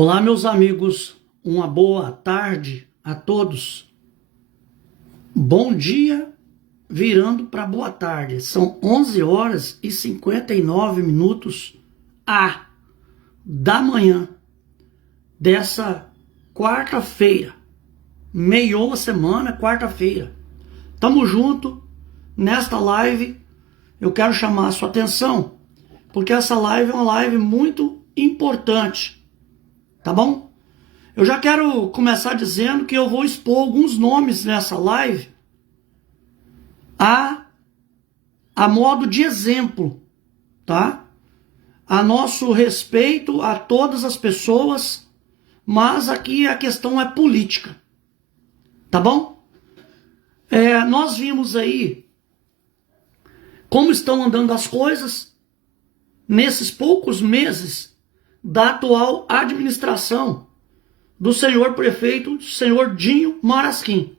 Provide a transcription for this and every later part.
Olá, meus amigos, uma boa tarde a todos. Bom dia virando para boa tarde. São 11 horas e 59 minutos da manhã dessa quarta-feira. Meiou a semana, quarta-feira. Tamo junto nesta live. Eu quero chamar a sua atenção, porque essa live é uma live muito importante. Tá bom? Eu já quero começar dizendo que eu vou expor alguns nomes nessa live a modo de exemplo, tá? A nosso respeito a todas as pessoas, mas aqui a questão é política, tá bom? Nós vimos aí como estão andando as coisas nesses poucos meses da atual administração do senhor prefeito, senhor Dinho Marasquim.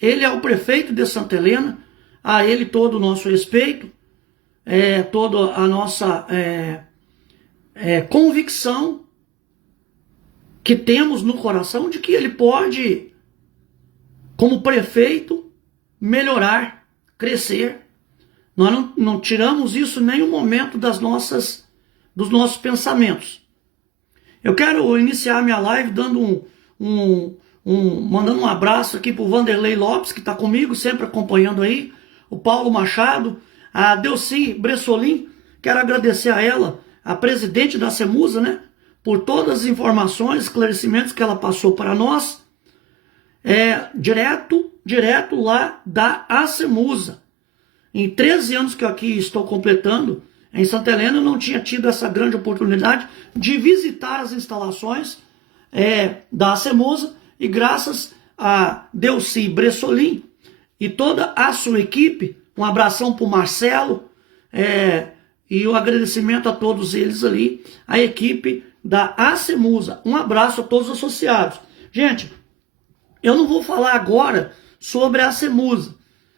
Ele é o prefeito de Santa Helena, a ele todo o nosso respeito, toda a nossa convicção que temos no coração de que ele pode, como prefeito, melhorar, crescer. Nós não tiramos isso em nenhum momento dos nossos pensamentos. Eu quero iniciar minha live dando mandando um abraço aqui pro Vanderlei Lopes, que está comigo, sempre acompanhando aí, o Paulo Machado, a Delcy Bressolin. Quero agradecer a ela, a presidente da CEMUSA, né, por todas as informações, esclarecimentos que ela passou para nós, direto lá da ACEMUSA. Em 13 anos que eu aqui estou completando, em Santa Helena, eu não tinha tido essa grande oportunidade de visitar as instalações da ACEMUSA, e graças a Delcy Bressolin e toda a sua equipe, um abração para o Marcelo, e o agradecimento a todos eles ali, a equipe da ACEMUSA. Um abraço a todos os associados. Gente, eu não vou falar agora sobre a ACEMUSA.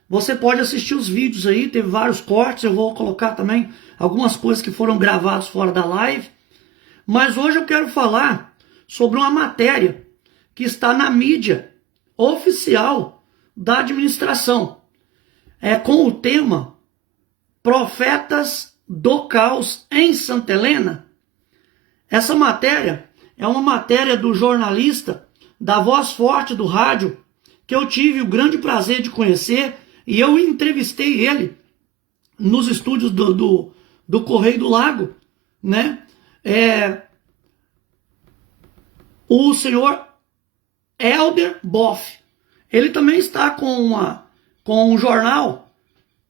Você pode assistir os vídeos aí, teve vários cortes, eu vou colocar também algumas coisas que foram gravadas fora da live. Mas hoje eu quero falar sobre uma matéria que está na mídia oficial da administração. Com o tema Profetas do Caos em Santa Helena. Essa matéria é uma matéria do jornalista da Voz Forte do rádio, que eu tive o grande prazer de conhecer, e eu entrevistei ele nos estúdios do Correio do Lago, né? O senhor Helder Boff. Ele também está com um jornal,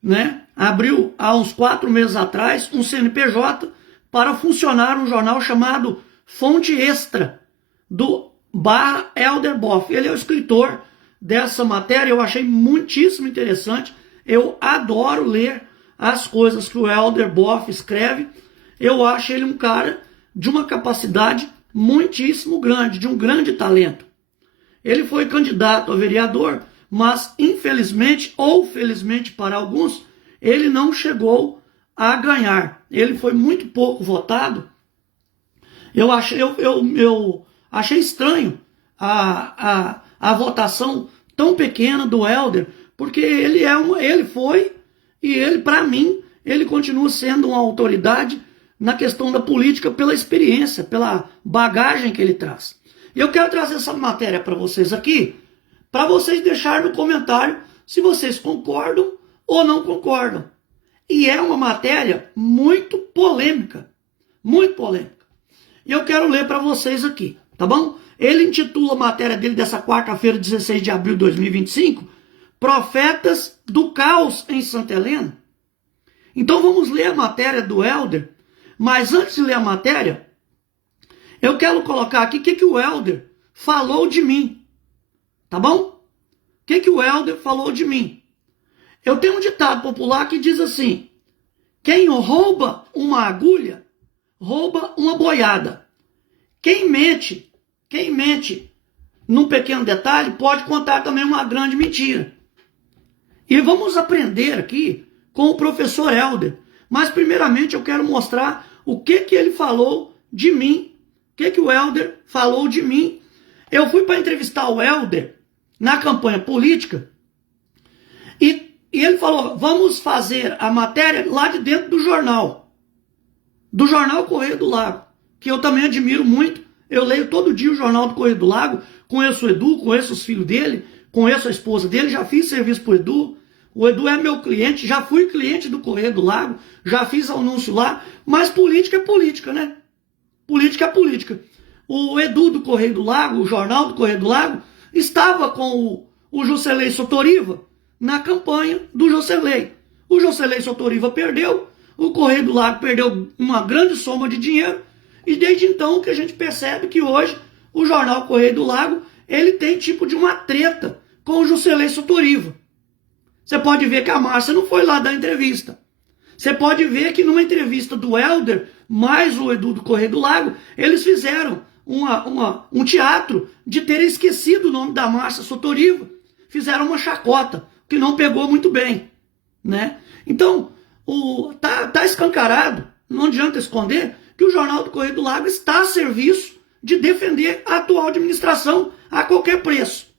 né? Abriu há uns 4 meses atrás um CNPJ para funcionar um jornal chamado Fonte Extra, do Helder Boff. Ele é o escritor dessa matéria. Eu achei muitíssimo interessante. Eu adoro ler as coisas que o Helder Boff escreve. Eu acho ele um cara de uma capacidade muitíssimo grande, de um grande talento. Ele foi candidato a vereador, mas infelizmente ou felizmente para alguns, ele não chegou a ganhar. Ele foi muito pouco votado. Eu achei estranho a votação tão pequena do Helder, porque ele foi, e ele, para mim, ele continua sendo uma autoridade na questão da política pela experiência, pela bagagem que ele traz. E eu quero trazer essa matéria para vocês aqui, para vocês deixarem no comentário se vocês concordam ou não concordam. E é uma matéria muito polêmica, muito polêmica. E eu quero ler para vocês aqui, tá bom? Ele intitula a matéria dele dessa quarta-feira, 16 de abril de 2025, Profetas do Caos em Santa Helena. Então vamos ler a matéria do Helder, mas antes de ler a matéria, eu quero colocar aqui o que o Helder falou de mim, tá bom? O que o Helder falou de mim? Eu tenho um ditado popular que diz assim: quem rouba uma agulha, rouba uma boiada. Quem mente num pequeno detalhe pode contar também uma grande mentira. E vamos aprender aqui com o professor Helder. Mas primeiramente eu quero mostrar o que ele falou de mim que o Helder falou de mim. Eu fui para entrevistar o Helder na campanha política e ele falou, vamos fazer a matéria lá de dentro do jornal Correio do Lago, que eu também admiro muito. Eu leio todo dia o jornal do Correio do Lago, conheço o Edu, conheço os filhos dele, conheço a esposa dele, já fiz serviço pro Edu. O Edu é meu cliente, já fui cliente do Correio do Lago, já fiz anúncio lá, mas política é política, né? Política é política. O Edu do Correio do Lago, o jornal do Correio do Lago, estava com o Jocelyn Sotoriva na campanha do Jocelyn. O Jocelyn Sotoriva perdeu, o Correio do Lago perdeu uma grande soma de dinheiro, e desde então que a gente percebe que hoje o jornal Correio do Lago, ele tem tipo de uma treta com o Jocelyn Sotoriva. Você pode ver que a Márcia não foi lá dar entrevista. Você pode ver que numa entrevista do Helder, mais o Edu do Correio do Lago, eles fizeram um teatro de terem esquecido o nome da Márcia Sotoriva. Fizeram uma chacota, que não pegou muito bem, né? Então, tá escancarado, não adianta esconder, que o Jornal do Correio do Lago está a serviço de defender a atual administração a qualquer preço.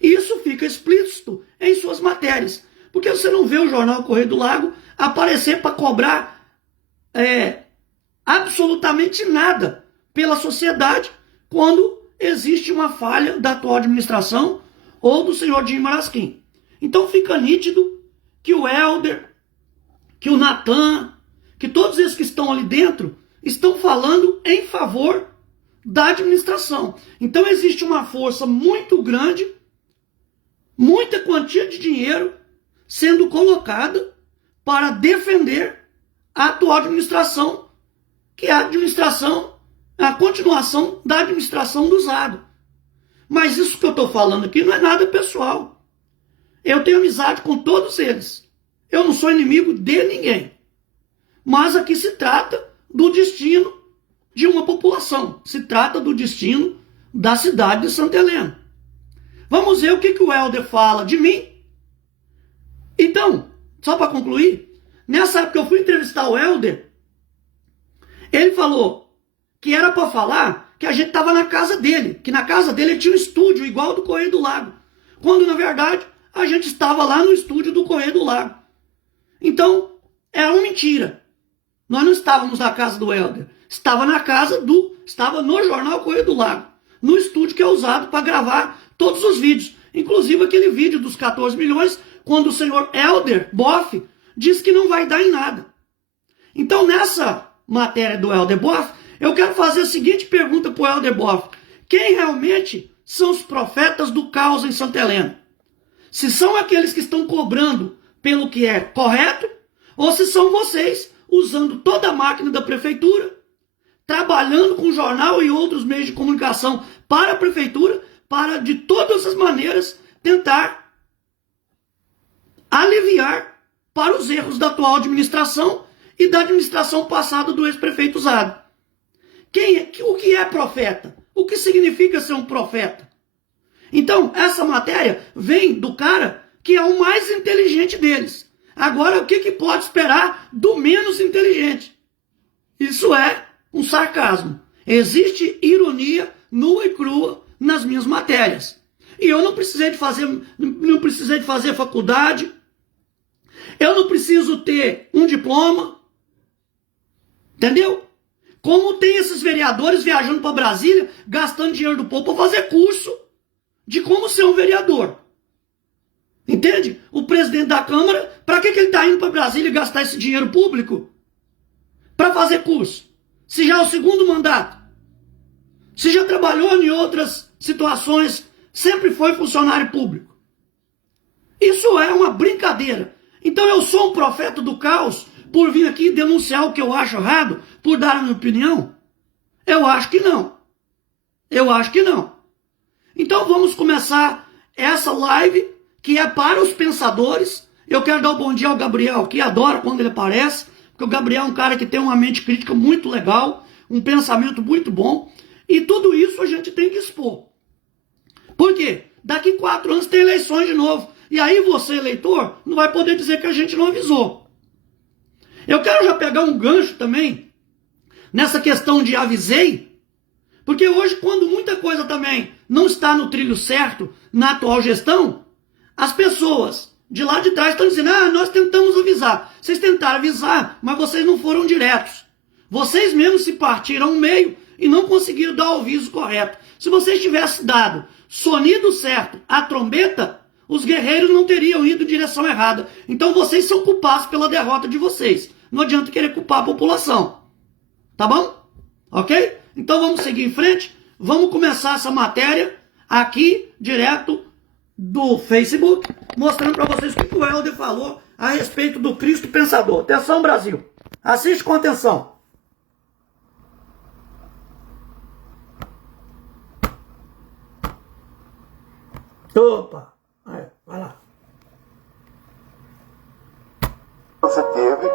Isso fica explícito em suas matérias, porque você não vê o Jornal Correio do Lago aparecer para cobrar absolutamente nada pela sociedade quando existe uma falha da atual administração ou do senhor Jim Marasquim. Então fica nítido que o Helder, que o Natan, que todos esses que estão ali dentro estão falando em favor da administração. Então existe uma força muito grande, muita quantia de dinheiro sendo colocada para defender a atual administração, que é a continuação da administração do Zado. Mas isso que eu estou falando aqui não é nada pessoal. Eu tenho amizade com todos eles. Eu não sou inimigo de ninguém. Mas aqui se trata do destino de uma população. Se trata do destino da cidade de Santa Helena. Vamos ver o que o Helder fala de mim. Então, só para concluir, nessa época que eu fui entrevistar o Helder, ele falou que era para falar que a gente estava na casa dele, que na casa dele ele tinha um estúdio igual ao do Correio do Lago, quando na verdade a gente estava lá no estúdio do Correio do Lago. Então, era uma mentira. Nós não estávamos na casa do Helder, estava no jornal Correio do Lago, no estúdio que é usado para gravar todos os vídeos, inclusive aquele vídeo dos 14 milhões, quando o senhor Helder Boff diz que não vai dar em nada. Então, nessa matéria do Helder Boff, eu quero fazer a seguinte pergunta para o Helder Boff: quem realmente são os profetas do caos em Santa Helena? Se são aqueles que estão cobrando pelo que é correto, ou se são vocês usando toda a máquina da prefeitura, trabalhando com jornal e outros meios de comunicação para a prefeitura, para de todas as maneiras tentar aliviar para os erros da atual administração e da administração passada do ex-prefeito Zado. O que é profeta? O que significa ser um profeta? Então, essa matéria vem do cara que é o mais inteligente deles. Agora, o que pode esperar do menos inteligente? Isso é um sarcasmo. Existe ironia nua e crua nas minhas matérias. E eu não precisei de fazer faculdade. Eu não preciso ter um diploma. Entendeu? Como tem esses vereadores viajando para Brasília, gastando dinheiro do povo para fazer curso de como ser um vereador. Entende? O presidente da Câmara, para que ele está indo para Brasília gastar esse dinheiro público? Para fazer curso. Se já é o segundo mandato. Se já trabalhou em outras situações, sempre foi funcionário público. Isso é uma brincadeira. Então eu sou um profeta do caos por vir aqui denunciar o que eu acho errado, por dar a minha opinião? Eu acho que não. Eu acho que não. Então vamos começar essa live, que é para os pensadores. Eu quero dar o bom dia ao Gabriel, que adora quando ele aparece, porque o Gabriel é um cara que tem uma mente crítica muito legal, um pensamento muito bom, e tudo isso a gente tem que expor. Por quê? Daqui 4 anos tem eleições de novo, e aí você, eleitor, não vai poder dizer que a gente não avisou. Eu quero já pegar um gancho também nessa questão de avisei, Porque hoje, quando muita coisa também não está no trilho certo na atual gestão, as pessoas de lá de trás estão dizendo, nós tentamos avisar. Vocês tentaram avisar, mas vocês não foram diretos. Vocês mesmos se partiram ao meio e não conseguiram dar o aviso correto. Se vocês tivessem dado sonido certo à trombeta, os guerreiros não teriam ido em direção errada. Então vocês são culpados pela derrota de vocês. Não adianta querer culpar a população. Tá bom? Ok? Então vamos seguir em frente. Vamos começar essa matéria aqui, direto do Facebook, mostrando para vocês o que o Helder falou a respeito do Cristo Pensador. Atenção, Brasil. Assiste com atenção. Opa! Vai lá. Você teve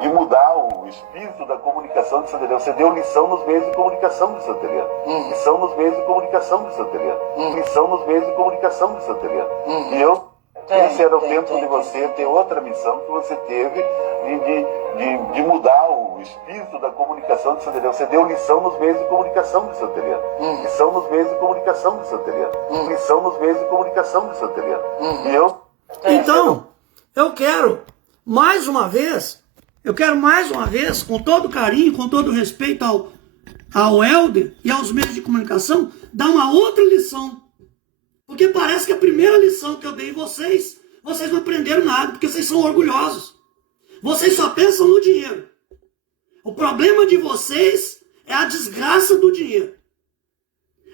de mudar o espírito da comunicação de Santa Helena. Você deu lição nos meios de comunicação de Santa Helena. Lição nos meios de comunicação de Santa Helena. Lição nos meios de comunicação de Santa Helena. E esse era o tempo de você ter outra missão que você teve de mudar o espírito da comunicação de Santa Helena. Você deu lição nos meios de comunicação de Santa Helena. Lição nos meios de comunicação de Santa Helena. Lição nos meios de comunicação de Santa Helena. Então, eu quero mais uma vez, com todo carinho, com todo respeito ao Helder e aos meios de comunicação, dar uma outra lição. Porque parece que a primeira lição que eu dei em vocês não aprenderam nada, porque vocês são orgulhosos. Vocês só pensam no dinheiro. O problema de vocês é a desgraça do dinheiro.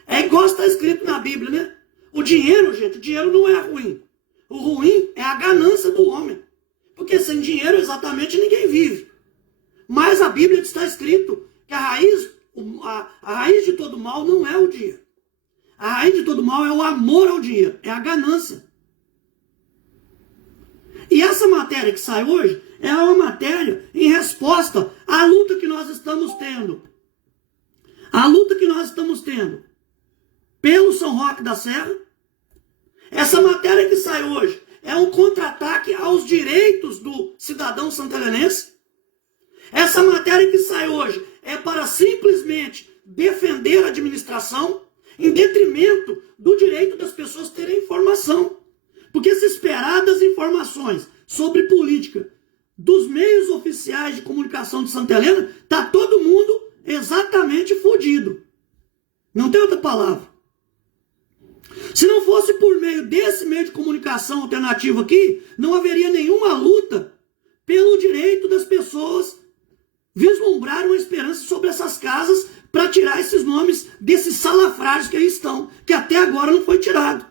É igual está escrito na Bíblia, né? O dinheiro, gente, o dinheiro não é ruim. O ruim é a ganância do homem. Porque sem dinheiro exatamente ninguém vive. Mas a Bíblia está escrito que a raiz de todo mal não é o dinheiro. A raiz de todo mal é o amor ao dinheiro, é a ganância. E essa matéria que sai hoje é uma matéria em resposta à luta que nós estamos tendo. A luta que nós estamos tendo pelo São Roque da Serra. Essa matéria que sai hoje é um contra-ataque aos direitos do cidadão santelenense. Essa matéria que sai hoje é para simplesmente defender a administração em detrimento do direito das pessoas terem informação. Porque se esperar das informações sobre política dos meios oficiais de comunicação de Santa Helena, está todo mundo exatamente fodido. Não tem outra palavra. Se não fosse por meio desse meio de comunicação alternativo aqui, não haveria nenhuma luta pelo direito das pessoas vislumbrarem uma esperança sobre essas casas para tirar esses nomes desses salafrários que aí estão, que até agora não foi tirado.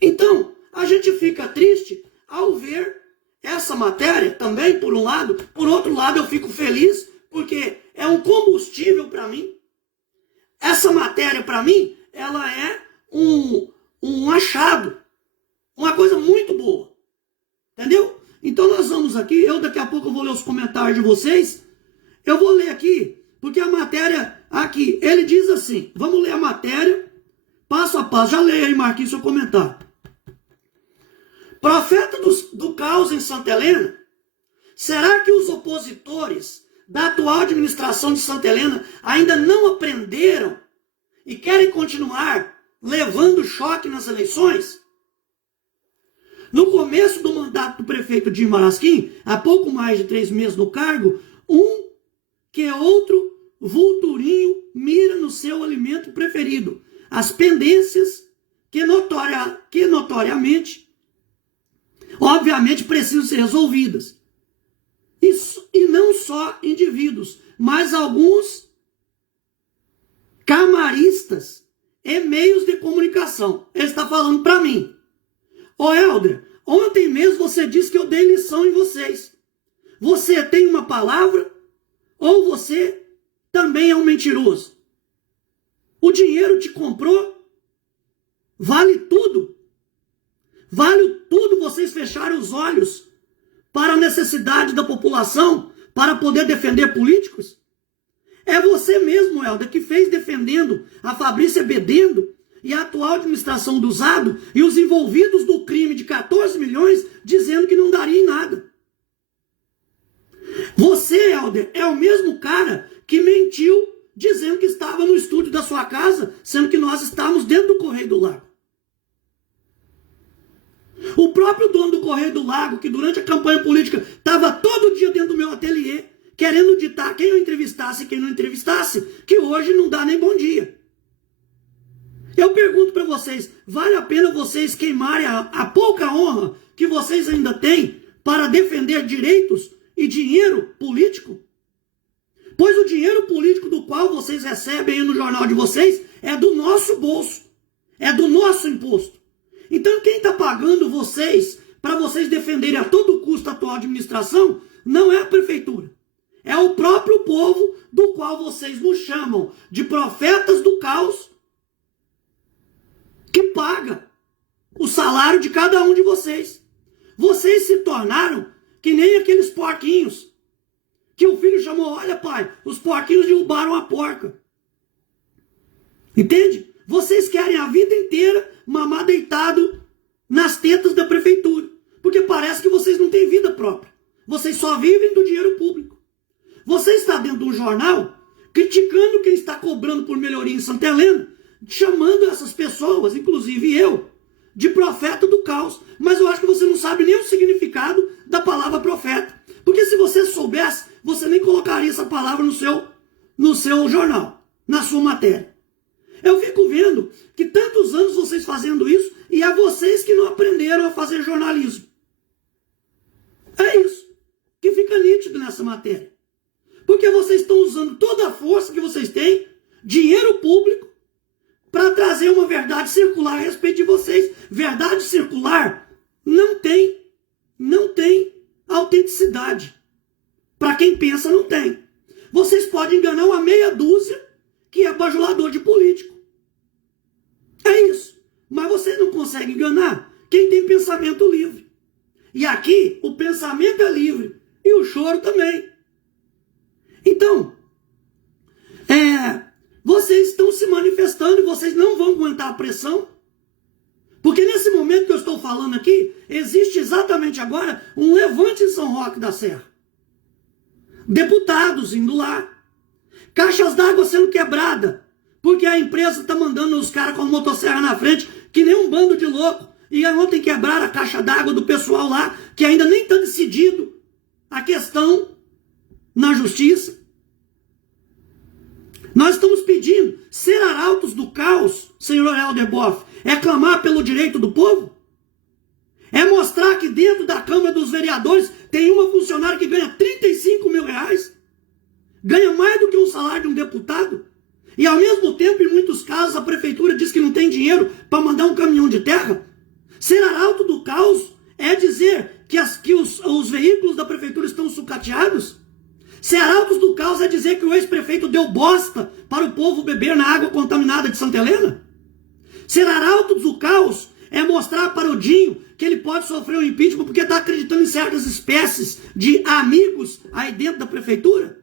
Então, a gente fica triste ao ver essa matéria também, por um lado. Por outro lado, eu fico feliz, porque é um combustível para mim. Essa matéria, para mim, ela é um achado, uma coisa muito boa. Entendeu? Então nós vamos aqui, daqui a pouco eu vou ler os comentários de vocês. Eu vou ler aqui, porque a matéria aqui, ele diz assim, vamos ler a matéria, passo a passo. Já leia aí, Marquinhos, seu comentário. Profeta do caos em Santa Helena, será que os opositores da atual administração de Santa Helena ainda não aprenderam e querem continuar levando choque nas eleições? No começo do mandato do prefeito Dinho Marasquim, há pouco mais de 3 meses no cargo, um que outro vulturinho mira no seu alimento preferido, as pendências que notoriamente, obviamente, precisam ser resolvidas. Isso, e não só indivíduos, mas alguns camaristas e meios de comunicação. Ele está falando para mim. Ô Helder, ontem mesmo você disse que eu dei lição em vocês. Você tem uma palavra ou você também é um mentiroso? O dinheiro te comprou? Vale tudo? Vale tudo vocês fecharem os olhos para a necessidade da população para poder defender políticos? É você mesmo, Helder, que fez defendendo a Fabrícia Bedendo e a atual administração do Zado e os envolvidos no crime de 14 milhões dizendo que não daria em nada. Você, Helder, é o mesmo cara que mentiu dizendo que estava no estúdio da sua casa, sendo que nós estávamos dentro do Correio do Lago. O próprio dono do Correio do Lago, que durante a campanha política estava todo dia dentro do meu ateliê, querendo ditar quem eu entrevistasse e quem não entrevistasse, que hoje não dá nem bom dia. Eu pergunto para vocês, vale a pena vocês queimarem a pouca honra que vocês ainda têm para defender direitos e dinheiro político? Pois o dinheiro político do qual vocês recebem aí no jornal de vocês é do nosso bolso, é do nosso imposto. Então quem está pagando vocês para vocês defenderem a todo custo a atual administração não é a prefeitura. É o próprio povo do qual vocês nos chamam de profetas do caos, que paga o salário de cada um de vocês. Vocês se tornaram que nem aqueles porquinhos que o filho chamou, olha pai, os porquinhos derrubaram a porca. Entende? Vocês querem a vida inteira mamar deitado nas tetas da prefeitura, porque parece que vocês não têm vida própria. Vocês só vivem do dinheiro público. Você está dentro de um jornal criticando quem está cobrando por melhoria em Santa Helena, chamando essas pessoas, inclusive eu, de profeta do caos. Mas eu acho que você não sabe nem o significado da palavra profeta. Porque se você soubesse, você nem colocaria essa palavra no seu jornal, na sua matéria. Eu fico vendo que tantos anos vocês fazendo isso e é vocês que não aprenderam a fazer jornalismo. É isso que fica nítido nessa matéria. Porque vocês estão usando toda a força que vocês têm, dinheiro público, para trazer uma verdade circular a respeito de vocês. Verdade circular não tem autenticidade. Para quem pensa, não tem. Vocês podem enganar uma meia dúzia que é bajulador de político. É isso. Mas vocês não conseguem enganar quem tem pensamento livre. E aqui o pensamento é livre e o choro também. Então, vocês estão se manifestando e vocês não vão aguentar a pressão. Porque nesse momento que eu estou falando aqui, existe exatamente agora um levante em São Roque da Serra. Deputados indo lá. Caixas d'água sendo quebrada. Porque a empresa está mandando os caras com a motosserra na frente, que nem um bando de louco. E ontem quebraram a caixa d'água do pessoal lá, que ainda nem está decidido a questão na justiça. Nós estamos pedindo ser arautos do caos, senhor Helder Boff, é clamar pelo direito do povo? É mostrar que dentro da Câmara dos Vereadores tem uma funcionária que ganha 35 mil reais? Ganha mais do que um salário de um deputado? E ao mesmo tempo, em muitos casos, a prefeitura diz que não tem dinheiro para mandar um caminhão de terra? Ser arauto do caos é dizer que os veículos da prefeitura estão sucateados? Ser arautos do caos é dizer que o ex-prefeito deu bosta para o povo beber na água contaminada de Santa Helena? Ser arautos do caos é mostrar para o Dinho que ele pode sofrer um impeachment porque está acreditando em certas espécies de amigos aí dentro da prefeitura?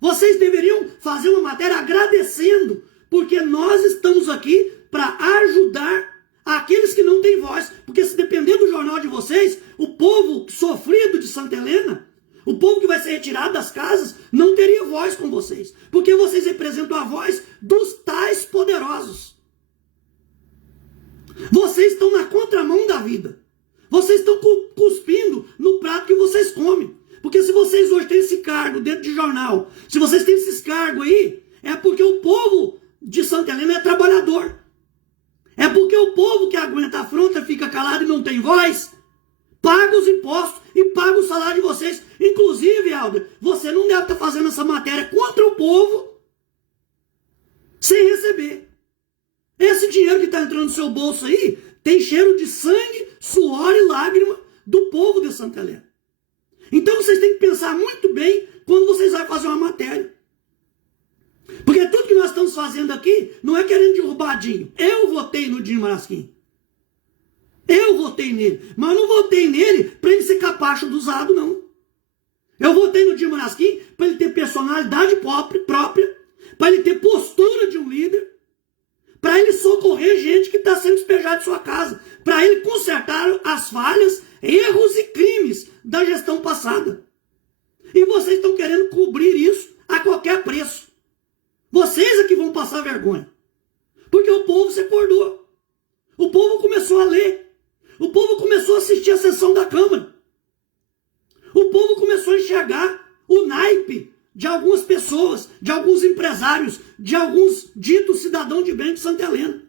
Vocês deveriam fazer uma matéria agradecendo, porque nós estamos aqui para ajudar aqueles que não têm voz. Porque se depender do jornal de vocês, o povo sofrido de Santa Helena, o povo que vai ser retirado das casas, não teria voz com vocês. Porque vocês representam a voz dos tais poderosos. Vocês estão na contramão da vida. Vocês estão cuspindo no prato que vocês comem. Porque se vocês hoje têm esse cargo dentro de jornal, se vocês têm esses cargos aí, é porque o povo de Santa Helena é trabalhador. É porque o povo que aguenta a afronta, fica calado e não tem voz, paga os impostos e paga o salário de vocês. Inclusive, Helder, você não deve estar fazendo essa matéria contra o povo sem receber. Esse dinheiro que está entrando no seu bolso aí tem cheiro de sangue, suor e lágrima do povo de Santa Helena. Então vocês têm que pensar muito bem quando vocês vão fazer uma matéria. Porque tudo que nós estamos fazendo aqui não é querendo derrubar Dinho. Eu votei no Dinho Marasquim. Eu votei nele. Mas eu não votei nele para ele ser capacho do usado, não. Eu votei no Dinho Marasquim para ele ter personalidade própria, para ele ter postura de um líder, para ele socorrer gente que está sendo despejada de sua casa, para ele consertar as falhas, erros e crimes da gestão passada. E vocês estão querendo cobrir isso a qualquer preço. passar vergonha. Porque o povo se acordou. O povo começou a ler. O povo começou a assistir a sessão da Câmara. O povo começou a enxergar o naipe de algumas pessoas, de alguns empresários, de alguns ditos cidadãos de bem de Santa Helena.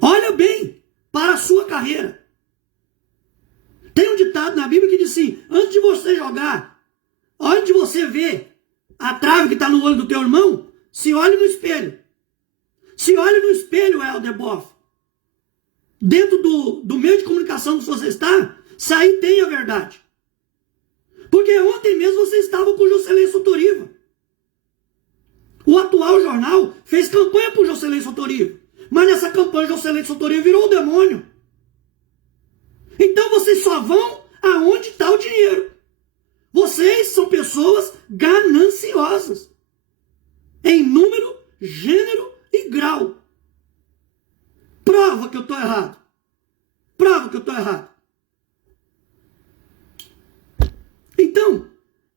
Olha bem para a sua carreira. Tem um ditado na Bíblia que diz assim, antes de você jogar, antes de você ver a trave que está no olho do teu irmão, se olhe no espelho. Se olhe no espelho, Helder Boff. Dentro do meio de comunicação que você está, se aí tem a verdade. Porque ontem mesmo você estava com o Jocelyn Sotoriva. O atual jornal fez campanha para o Jocelyn Sotoriva. Mas nessa campanha, o Jocelyn Sotoriva virou o demônio. Então vocês só vão aonde está o dinheiro. Vocês são pessoas gananciosas. Em número, gênero e grau. Prova que eu estou errado. Prova que eu estou errado. Então,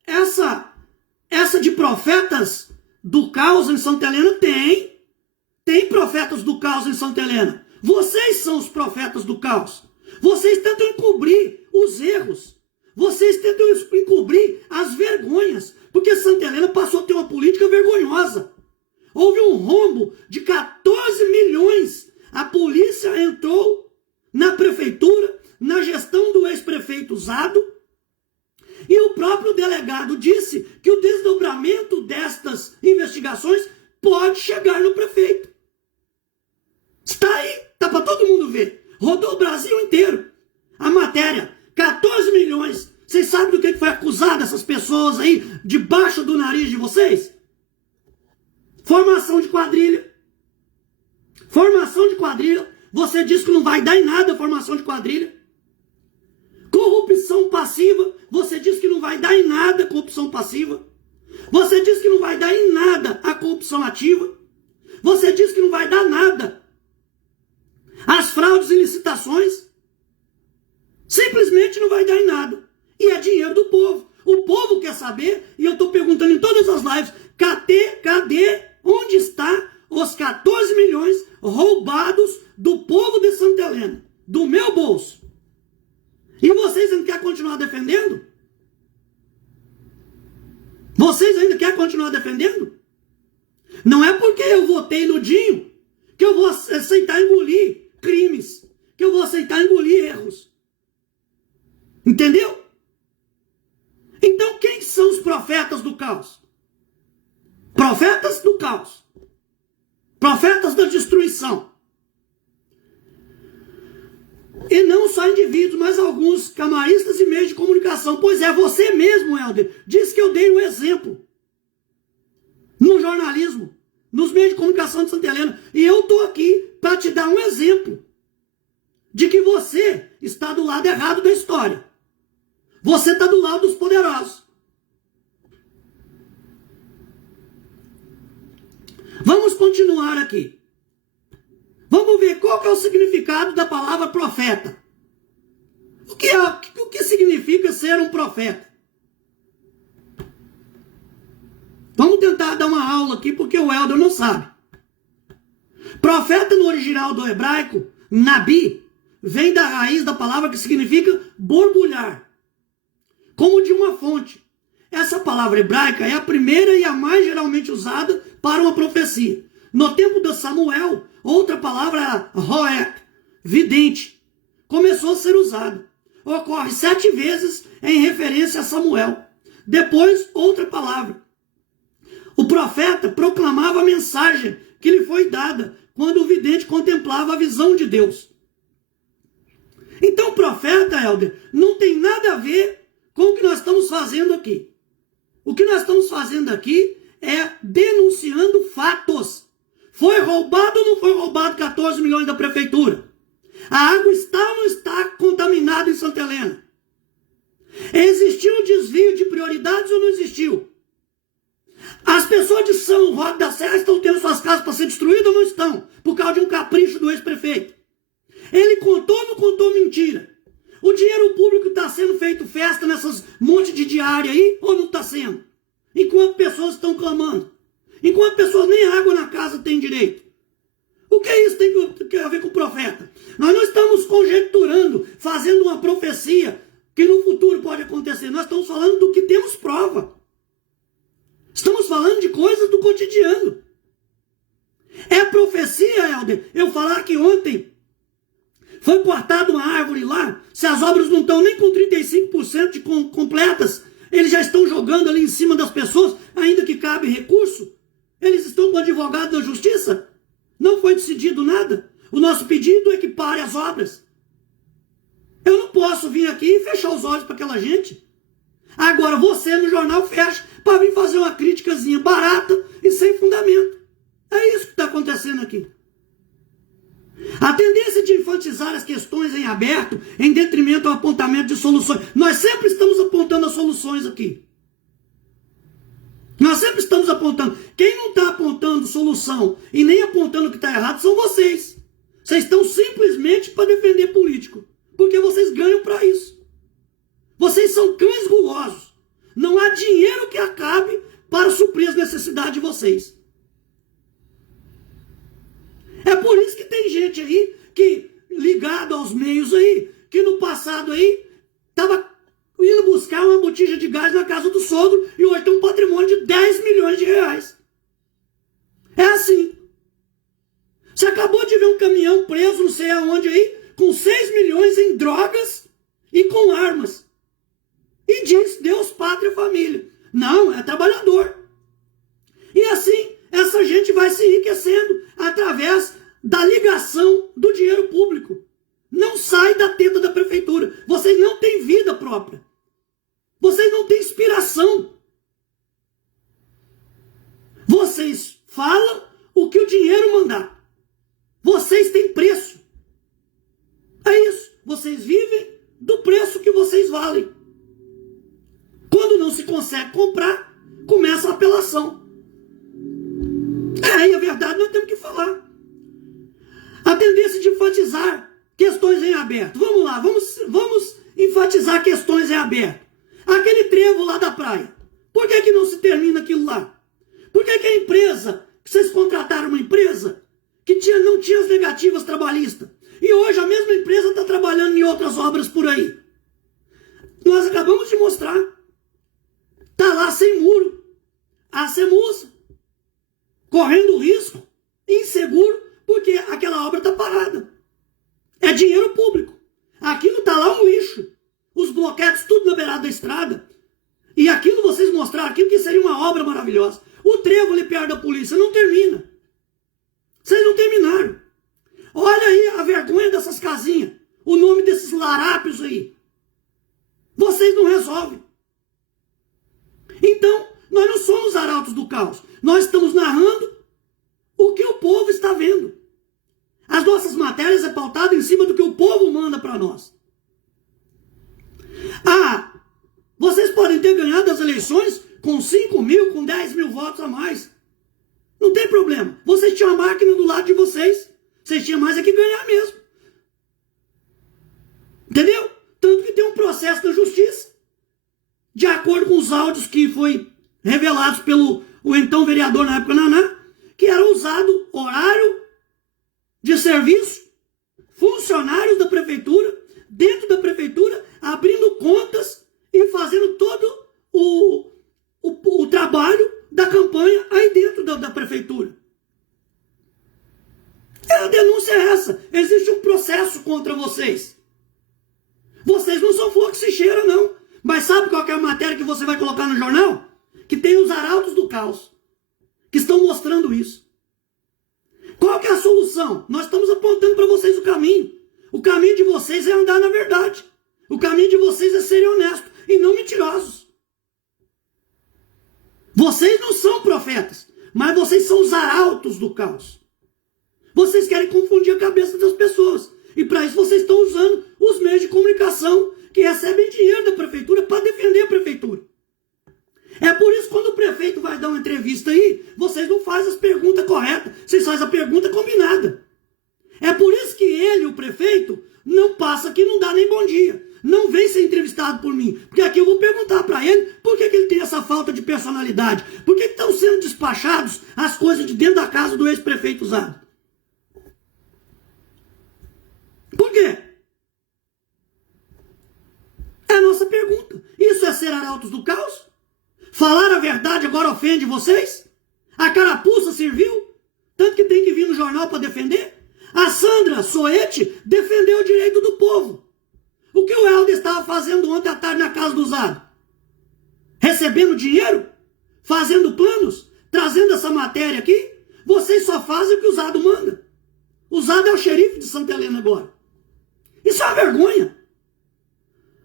essa de profetas do caos em Santa Helena tem profetas do caos em Santa Helena. Vocês são os profetas do caos. Vocês tentam encobrir os erros. Vocês tentam encobrir as vergonhas. Porque Santa Helena passou a ter uma política vergonhosa. Houve um rombo de 14 milhões. A polícia entrou na prefeitura, na gestão do ex-prefeito Zado, e o próprio delegado disse que o desdobramento destas investigações pode chegar no prefeito. Está aí, está para todo mundo ver. Rodou o Brasil inteiro. A matéria, 14 milhões. Vocês sabem do que foi acusado essas pessoas aí, debaixo do nariz de vocês? Formação de quadrilha. Formação de quadrilha. Você diz que não vai dar em nada a formação de quadrilha. Corrupção passiva. Você diz que não vai dar em nada a corrupção passiva. Você diz que não vai dar em nada a corrupção ativa. Você diz que não vai dar nada as fraudes e licitações. Simplesmente não vai dar em nada. E é dinheiro do povo. O povo quer saber, e eu estou perguntando em todas as lives, cadê, onde está os 14 milhões roubados do povo de Santa Helena? Do meu bolso. E vocês ainda querem continuar defendendo? Vocês ainda querem continuar defendendo? Não é porque eu votei no Dinho que eu vou aceitar engolir crimes, que eu vou aceitar engolir erros. Entendeu? Então quem são os profetas do caos? Profetas do caos. Profetas da destruição. E não só indivíduos, mas alguns camaristas e meios de comunicação. Pois é, você mesmo, Helder, disse que eu dei um exemplo no jornalismo, nos meios de comunicação de Santa Helena. E eu estou aqui para te dar um exemplo de que você está do lado errado da história. Você está do lado dos poderosos. Vamos continuar aqui. Vamos ver qual que é o significado da palavra profeta. O que significa ser um profeta? Vamos tentar dar uma aula aqui, porque o Helder não sabe. Profeta no original do hebraico, nabi, vem da raiz da palavra que significa borbulhar, como de uma fonte. Essa palavra hebraica é a primeira e a mais geralmente usada para uma profecia. No tempo de Samuel, outra palavra era roé, vidente. Começou a ser usada. Ocorre 7 vezes em referência a Samuel. Depois, outra palavra. O profeta proclamava a mensagem que lhe foi dada quando o vidente contemplava a visão de Deus. Então o profeta, Helder, não tem nada a ver com o que nós estamos fazendo aqui. O que nós estamos fazendo aqui é denunciando fatos. Foi roubado ou não foi roubado 14 milhões da prefeitura? A água está ou não está contaminada em Santa Helena? Existiu um desvio de prioridades ou não existiu? As pessoas de São Roque da Serra estão tendo suas casas para ser destruídas ou não estão? Por causa de um capricho do ex-prefeito. Ele contou ou não contou mentira? O dinheiro público está sendo feito festa nessas monte de diária aí ou não está sendo? enquanto pessoas estão clamando, enquanto pessoas nem água na casa têm direito. O que isso tem a ver com o profeta? Nós não estamos conjecturando, fazendo uma profecia que no futuro pode acontecer. Nós estamos falando do que temos prova. Estamos falando de coisas do cotidiano. É profecia, Helder, eu falar que ontem foi cortada uma árvore lá, se as obras não estão nem com 35% de completas, eles já estão jogando ali em cima das pessoas, ainda que cabe recurso. Eles estão com o advogado da justiça. Não foi decidido nada. O nosso pedido é que pare as obras. Eu não posso vir aqui e fechar os olhos para aquela gente. Agora você no jornal fecha para vir fazer uma criticazinha barata e sem fundamento. É isso que está acontecendo aqui. A tendência de enfatizar as questões em aberto em detrimento ao apontamento de soluções. Nós sempre estamos apontando as soluções aqui. Nós sempre estamos apontando. Quem não está apontando solução e nem apontando o que está errado são vocês. Vocês estão simplesmente para defender político. Porque vocês ganham para isso. Vocês são cães gulosos. Não há dinheiro que acabe para suprir as necessidades de vocês. É por isso que tem gente aí que, ligado aos meios aí, que no passado aí estava indo buscar uma botija de gás na casa do sogro e hoje tem um patrimônio de 10 milhões de reais. É assim. Você acabou de ver um caminhão preso não sei aonde aí, com 6 milhões em drogas e com armas. E diz Deus, pátria e família. Não, é trabalhador. E assim, essa gente vai se enriquecendo através da ligação do dinheiro público. Não sai da tenda da prefeitura. Vocês não têm vida própria. Vocês não têm inspiração. Vocês falam o que o dinheiro mandar. Vocês têm preço. É isso. Vocês vivem do preço que vocês valem. Quando não se consegue comprar, começa a apelação. Aí a verdade nós temos que falar. A tendência de enfatizar questões em aberto. Vamos lá, vamos enfatizar questões em aberto. Aquele trevo lá da praia. Por que não se termina aquilo lá? Por que a empresa, que vocês contrataram uma empresa que não tinha as negativas trabalhistas, e hoje a mesma empresa está trabalhando em outras obras por aí? Nós acabamos de mostrar. Está lá sem muro. A CEMUSA. Correndo risco, inseguro, porque aquela obra está parada. É dinheiro público. Aquilo está lá um lixo. Os bloquetes tudo na beirada da estrada. E aquilo vocês mostraram, aquilo que seria uma obra maravilhosa. O trevo ali perto da polícia não termina. Vocês não terminaram. Olha aí a vergonha dessas casinhas. O nome desses larápios aí. Vocês não resolvem. Então, nós não somos arautos do caos. Nós estamos narrando o que o povo está vendo. As nossas matérias é pautado em cima do que o povo manda para nós. Ah, vocês podem ter ganhado as eleições com 5 mil, com 10 mil votos a mais. Não tem problema. Vocês tinham a máquina do lado de vocês. Vocês tinham mais é que ganhar mesmo. Entendeu? Tanto que tem um processo da justiça. De acordo com os áudios que foi revelados pelo o então vereador na época, Naná, que era usado horário de serviço, funcionários da prefeitura, dentro da prefeitura, abrindo contas e fazendo todo o trabalho da campanha aí dentro da prefeitura. A denúncia é essa. Existe um processo contra vocês. Vocês não são flor que se cheira, não. Mas sabe qual que é a matéria que você vai colocar no jornal? Que tem os arautos do caos, que estão mostrando isso. Qual que é a solução? Nós estamos apontando para vocês o caminho. O caminho de vocês é andar na verdade. O caminho de vocês é serem honestos e não mentirosos. Vocês não são profetas, mas vocês são os arautos do caos. Vocês querem confundir a cabeça das pessoas. E para isso vocês estão usando os meios de comunicação que recebem dinheiro da prefeitura para defender a prefeitura. É por isso que quando o prefeito vai dar uma entrevista aí, vocês não fazem as perguntas corretas, vocês fazem a pergunta combinada. É por isso que ele, o prefeito, não passa aqui, não dá nem bom dia. não vem ser entrevistado por mim. Porque aqui eu vou perguntar para ele por que ele tem essa falta de personalidade. Por que estão sendo despachados as coisas de dentro da casa do ex-prefeito Usado? Por quê? É a nossa pergunta. Isso é ser arautos do caos? Falar a verdade agora ofende vocês? A carapuça serviu? Tanto que tem que vir no jornal para defender? A Sandra Soete defendeu o direito do povo. O que o Helder estava fazendo ontem à tarde na casa do Usado? Recebendo dinheiro? Fazendo planos? Trazendo essa matéria aqui? Vocês só fazem o que o Usado manda. O Usado é o xerife de Santa Helena agora. Isso é uma vergonha.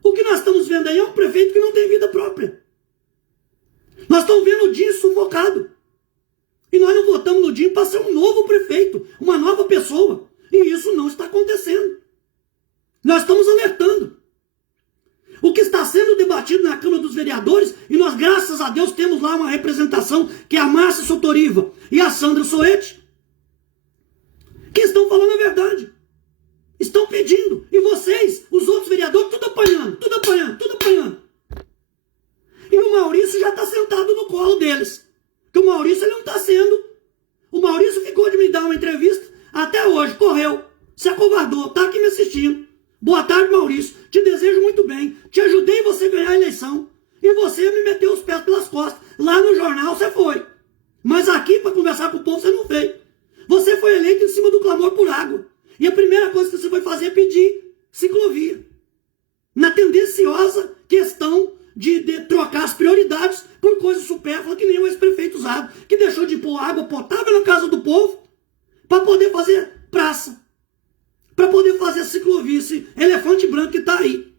O que nós estamos vendo aí é um prefeito que não tem vida própria. Nós estamos vendo o Dinho sufocado. E nós não votamos no Dinho para ser um novo prefeito, uma nova pessoa. E isso não está acontecendo. Nós estamos alertando. O que está sendo debatido na Câmara dos Vereadores, e nós, graças a Deus, temos lá uma representação que é a Márcia Sotoriva e a Sandra Soete, que estão falando a verdade. Estão pedindo. E vocês, os outros vereadores, tudo apanhando, tudo apanhando, tudo apanhando. E o Maurício já está sentado no colo deles. Porque o Maurício ele não está sendo. O Maurício ficou de me dar uma entrevista até hoje, correu, se acovardou, está aqui me assistindo. Boa tarde, Maurício. Te desejo muito bem. Te ajudei você a ganhar a eleição. E você me meteu os pés pelas costas. Lá no jornal você foi. Mas aqui, para conversar com o povo, você não veio. Você foi eleito em cima do clamor por água. E a primeira coisa que você foi fazer é pedir ciclovia. Na tendenciosa questão de trocar as prioridades por coisas supérfluas que nem o ex-prefeito Usado, que deixou de pôr água potável na casa do povo para poder fazer praça, para poder fazer ciclovia, esse elefante branco que está aí.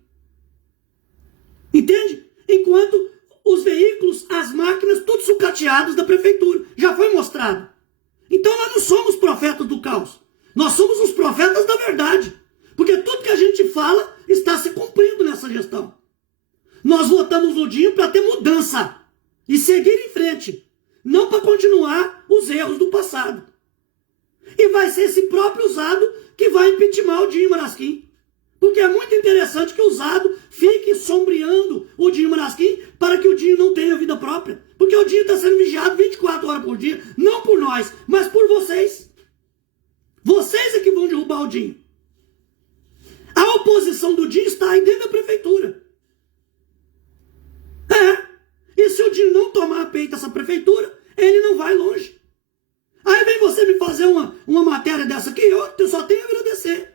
Entende? Enquanto os veículos, as máquinas, todos sucateados da prefeitura. Já foi mostrado. Então nós não somos profetas do caos. Nós somos os profetas da verdade. Porque tudo que a gente fala está se cumprindo nessa gestão. Nós votamos no Dinho para ter mudança e seguir em frente, não para continuar os erros do passado. E vai ser esse próprio Usado que vai impeachment o Dinho Marasquim. Porque é muito interessante que o Usado fique sombreando o Dinho Marasquim para que o Dinho não tenha vida própria. Porque o Dinho está sendo vigiado 24 horas por dia, não por nós, mas por vocês. Vocês é que vão derrubar o Dinho. A oposição do Dinho está aí dentro da prefeitura. E se o Dinho não tomar a peito essa prefeitura, ele não vai longe. Aí vem você me fazer uma matéria dessa aqui, eu só tenho a agradecer.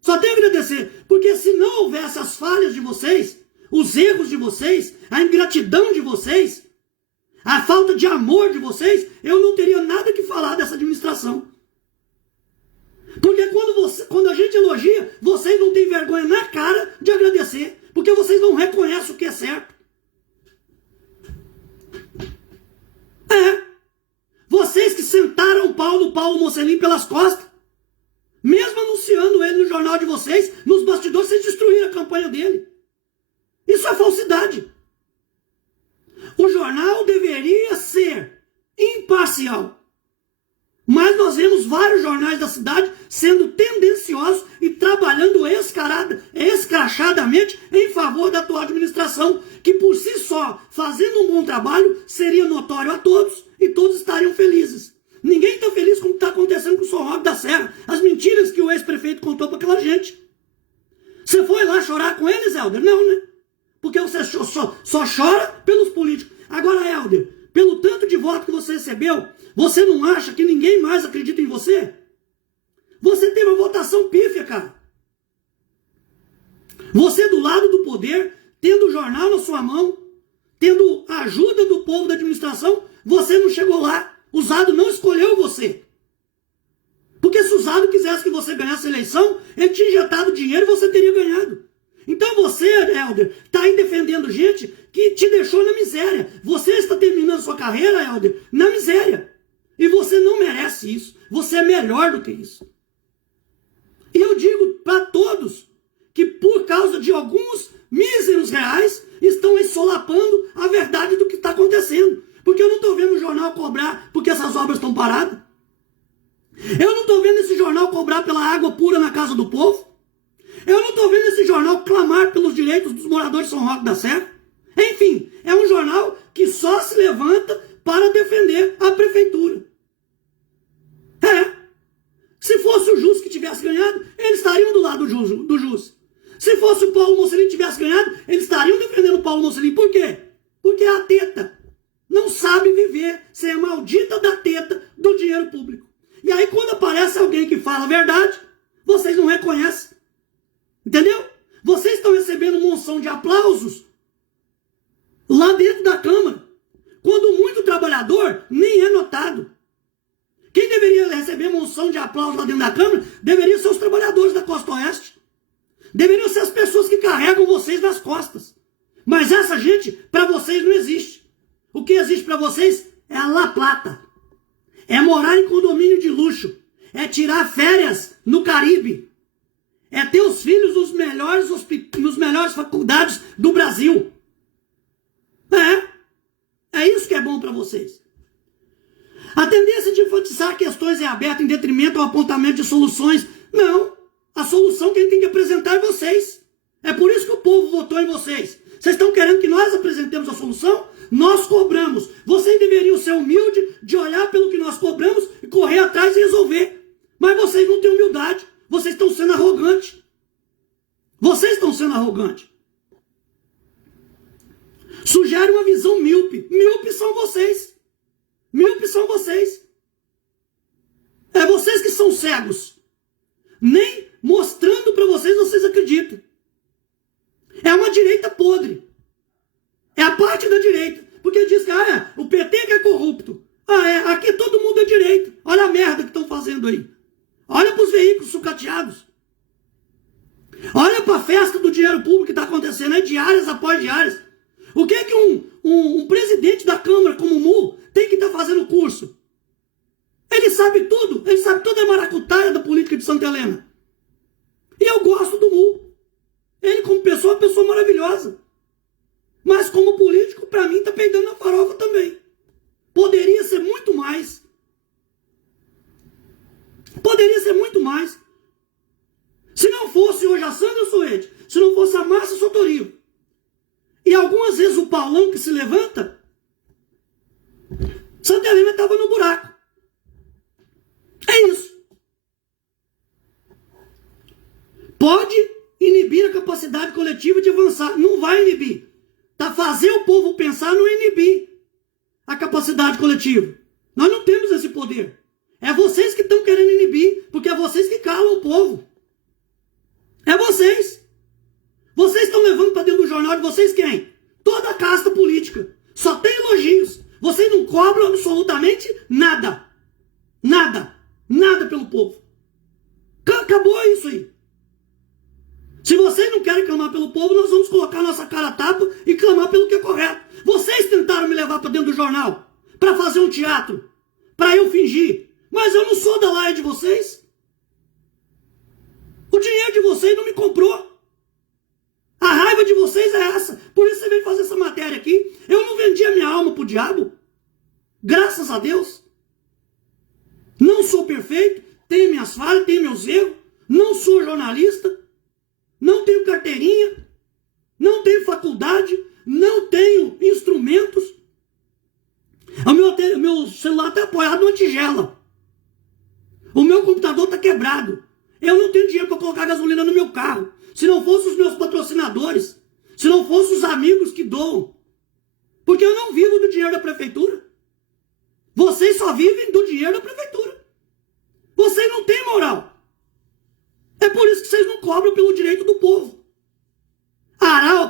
Só tenho a agradecer. Porque se não houvesse as falhas de vocês, os erros de vocês, a ingratidão de vocês, a falta de amor de vocês, eu não teria nada que falar dessa administração. Porque quando a gente elogia, vocês não têm vergonha na cara de agradecer. Porque vocês não reconhecem o que é certo. Vocês que sentaram o pau no Paulo Mocelin pelas costas, mesmo anunciando ele no jornal de vocês, nos bastidores vocês destruíram a campanha dele. Isso é falsidade. O jornal deveria ser imparcial. Mas nós vemos vários jornais da cidade sendo tendenciosos e trabalhando escrachadamente em favor da atual administração, que por si só, fazendo um bom trabalho, seria notório a todos e todos estariam felizes. Ninguém está feliz com o que está acontecendo com o São Roque da Serra, as mentiras que o ex-prefeito contou para aquela gente. Você foi lá chorar com eles, Helder? Não, né? Porque você só chora pelos políticos. Agora, Helder, pelo tanto de voto que você recebeu, você não acha que ninguém mais acredita em você? Você teve uma votação pífia, cara. Você do lado do poder, tendo o jornal na sua mão, tendo a ajuda do povo da administração, você não chegou lá. O Usado não escolheu você. Porque se o Usado quisesse que você ganhasse a eleição, ele tinha injetado dinheiro e você teria ganhado. Então você, Helder, está aí defendendo gente que te deixou na miséria. Você está terminando sua carreira, Helder, na miséria. E você não merece isso. Você é melhor do que isso. E eu digo para todos que por causa de alguns míseros reais estão aí solapando a verdade do que está acontecendo. Porque eu não estou vendo o jornal cobrar porque essas obras estão paradas. Eu não estou vendo esse jornal cobrar pela água pura na casa do povo. Eu não estou vendo esse jornal clamar pelos direitos dos moradores de São Roque da Serra. Enfim, é um jornal que só se levanta para defender a prefeitura. Se fosse o Jus que tivesse ganhado, eles estariam do lado do Jus. Se fosse o Paulo Mocelin que tivesse ganhado, eles estariam defendendo o Paulo Mocelin. Por quê? Porque a teta não sabe viver sem a maldita da teta do dinheiro público. E aí quando aparece alguém que fala a verdade, vocês não reconhecem. Entendeu? Vocês estão recebendo monção de aplausos lá dentro da Câmara, quando muito trabalhador nem é notado. Quem deveria receber monção de aplausos lá dentro da Câmara deveriam ser os trabalhadores da Costa Oeste. Deveriam ser as pessoas que carregam vocês nas costas. Mas essa gente, para vocês, não existe. O que existe para vocês é a La Plata. É morar em condomínio de luxo. É tirar férias no Caribe. É ter os filhos nos melhores faculdades do Brasil. É isso que é bom para vocês. A tendência de enfatizar questões é aberta em detrimento ao apontamento de soluções. Não. A solução quem tem que apresentar é vocês. É por isso que o povo votou em vocês. Vocês estão querendo que nós apresentemos a solução? Nós cobramos. Vocês deveriam ser humildes de olhar pelo que nós cobramos e correr atrás e resolver. Mas vocês não têm humildade. Vocês estão sendo arrogantes. Vocês estão sendo arrogantes. Sugere uma visão míope. Míope são vocês. Míope são vocês. É vocês que são cegos. Nem mostrando para vocês acreditam. É uma direita podre. É a parte da direita. Porque diz que o PT que é corrupto. Aqui todo mundo é direita. Olha a merda que estão fazendo aí. Olha para os veículos sucateados. Olha para a festa do dinheiro público que está acontecendo aí, diárias após diárias. O que é que um presidente da Câmara como o Mu tem que estar fazendo curso? Ele sabe tudo. Ele sabe toda a maracutaia da política de Santa Helena. E eu gosto do Mu. Ele como pessoa é uma pessoa maravilhosa. Mas como político, para mim, está peidando na farofa também. Poderia ser muito mais. Poderia ser muito mais. Se não fosse hoje a Sandra Soete, se não fosse a Márcia Sotorio, e algumas vezes o Paulão que se levanta, Santa Helena estava no buraco. É isso. Pode inibir a capacidade coletiva de avançar. Não vai inibir. Tá fazer o povo pensar, não inibir a capacidade coletiva. Nós não temos esse poder. É vocês que estão querendo inibir, porque é vocês que calam o povo. É vocês. Vocês estão levando para dentro do jornal de vocês quem? Toda a casta política. Só tem elogios. Vocês não cobram absolutamente nada. Nada. Nada pelo povo. Acabou isso aí. Se vocês não querem clamar pelo povo, nós vamos colocar nossa cara a tapa e clamar pelo que é correto. Vocês tentaram me levar para dentro do jornal para fazer um teatro, para eu fingir. Mas eu não sou da laia de vocês. O dinheiro de vocês não me comprou. A raiva de vocês é essa. Por isso você veio fazer essa matéria aqui. Eu não vendi a minha alma pro diabo. Graças a Deus. Não sou perfeito. Tenho minhas falhas, tenho meus erros. Não sou jornalista. Não tenho carteirinha. Não tenho faculdade. Não tenho instrumentos. O meu celular está apoiado numa tigela. O meu computador está quebrado. Eu não tenho dinheiro para colocar gasolina no meu carro. Se não fossem os meus patrocinadores. Se não fossem os amigos que doam. Porque eu não vivo do dinheiro da prefeitura. Vocês só vivem do dinheiro da prefeitura. Vocês não têm moral. É por isso que vocês não cobram pelo direito do povo.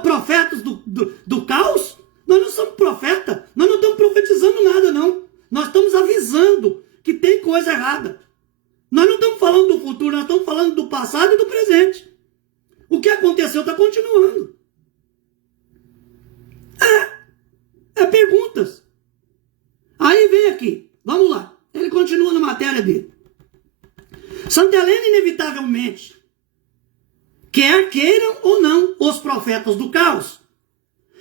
Profetas do caos? Nós não somos profeta. Nós não estamos profetizando nada, não. Nós estamos avisando que tem coisa errada. Nós não estamos falando do futuro, nós estamos falando do passado e do presente. O que aconteceu está continuando. É perguntas. Aí vem aqui, vamos lá. Ele continua na matéria dele. Santa Helena, inevitavelmente, quer queiram ou não os profetas do caos,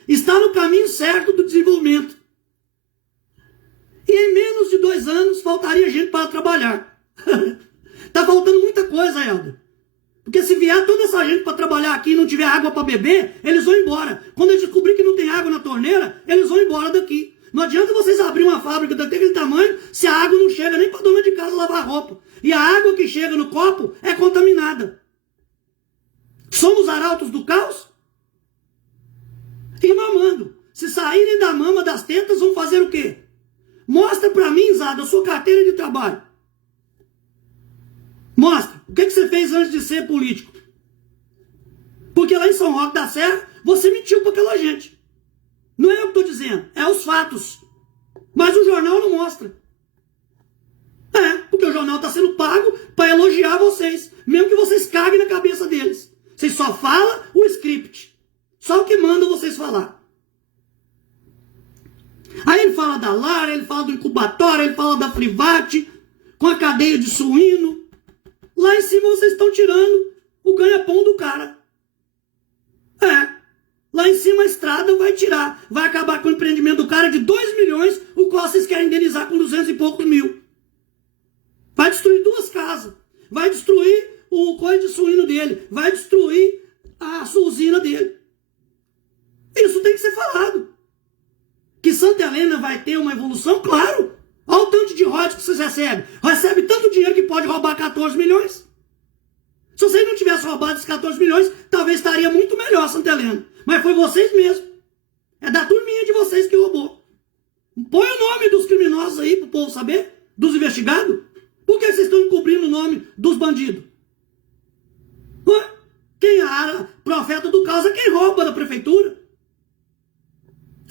está no caminho certo do desenvolvimento. E em menos de 2 anos faltaria gente para trabalhar. Está faltando muita coisa, Helder. Porque se vier toda essa gente para trabalhar aqui e não tiver água para beber, eles vão embora. Quando eles descobrir que não tem água na torneira, eles vão embora daqui. Não adianta vocês abrir uma fábrica daquele tamanho se a água não chega nem para dona de casa lavar roupa. E a água que chega no copo é contaminada. Somos arautos do caos? E mamando. Se saírem da mama das tetas, vão fazer o quê? Mostra para mim, Zada, a sua carteira de trabalho. Mostra. O que você fez antes de ser político? Porque lá em São Roque da Serra, você mentiu para aquela gente. Não é eu que estou dizendo, é os fatos. Mas o jornal não mostra. Porque o jornal está sendo pago para elogiar vocês. Mesmo que vocês caguem na cabeça deles. Vocês só falam o script. Só o que manda vocês falar. Aí ele fala da Lara, ele fala do incubatório, ele fala da Private, com a cadeia de suíno. Lá em cima vocês estão tirando o ganha-pão do cara. Lá em cima a estrada vai tirar. Vai acabar com o empreendimento do cara de 2 milhões, o qual vocês querem indenizar com 200 e poucos mil. Vai destruir 2 casas. Vai destruir o coisa de suíno dele. Vai destruir a usina dele. Isso tem que ser falado. Que Santa Helena vai ter uma evolução? Claro. Olha o tanto de royalties que vocês recebem. Recebe tanto dinheiro que pode roubar 14 milhões. Se vocês não tivessem roubado esses 14 milhões, talvez estaria muito melhor Santa Helena. Mas foi vocês mesmos. É da turminha de vocês que roubou. Põe o nome dos criminosos aí pro povo saber. Dos investigados. Por que vocês estão encobrindo o nome dos bandidos? Quem é profeta do caos é quem rouba da prefeitura.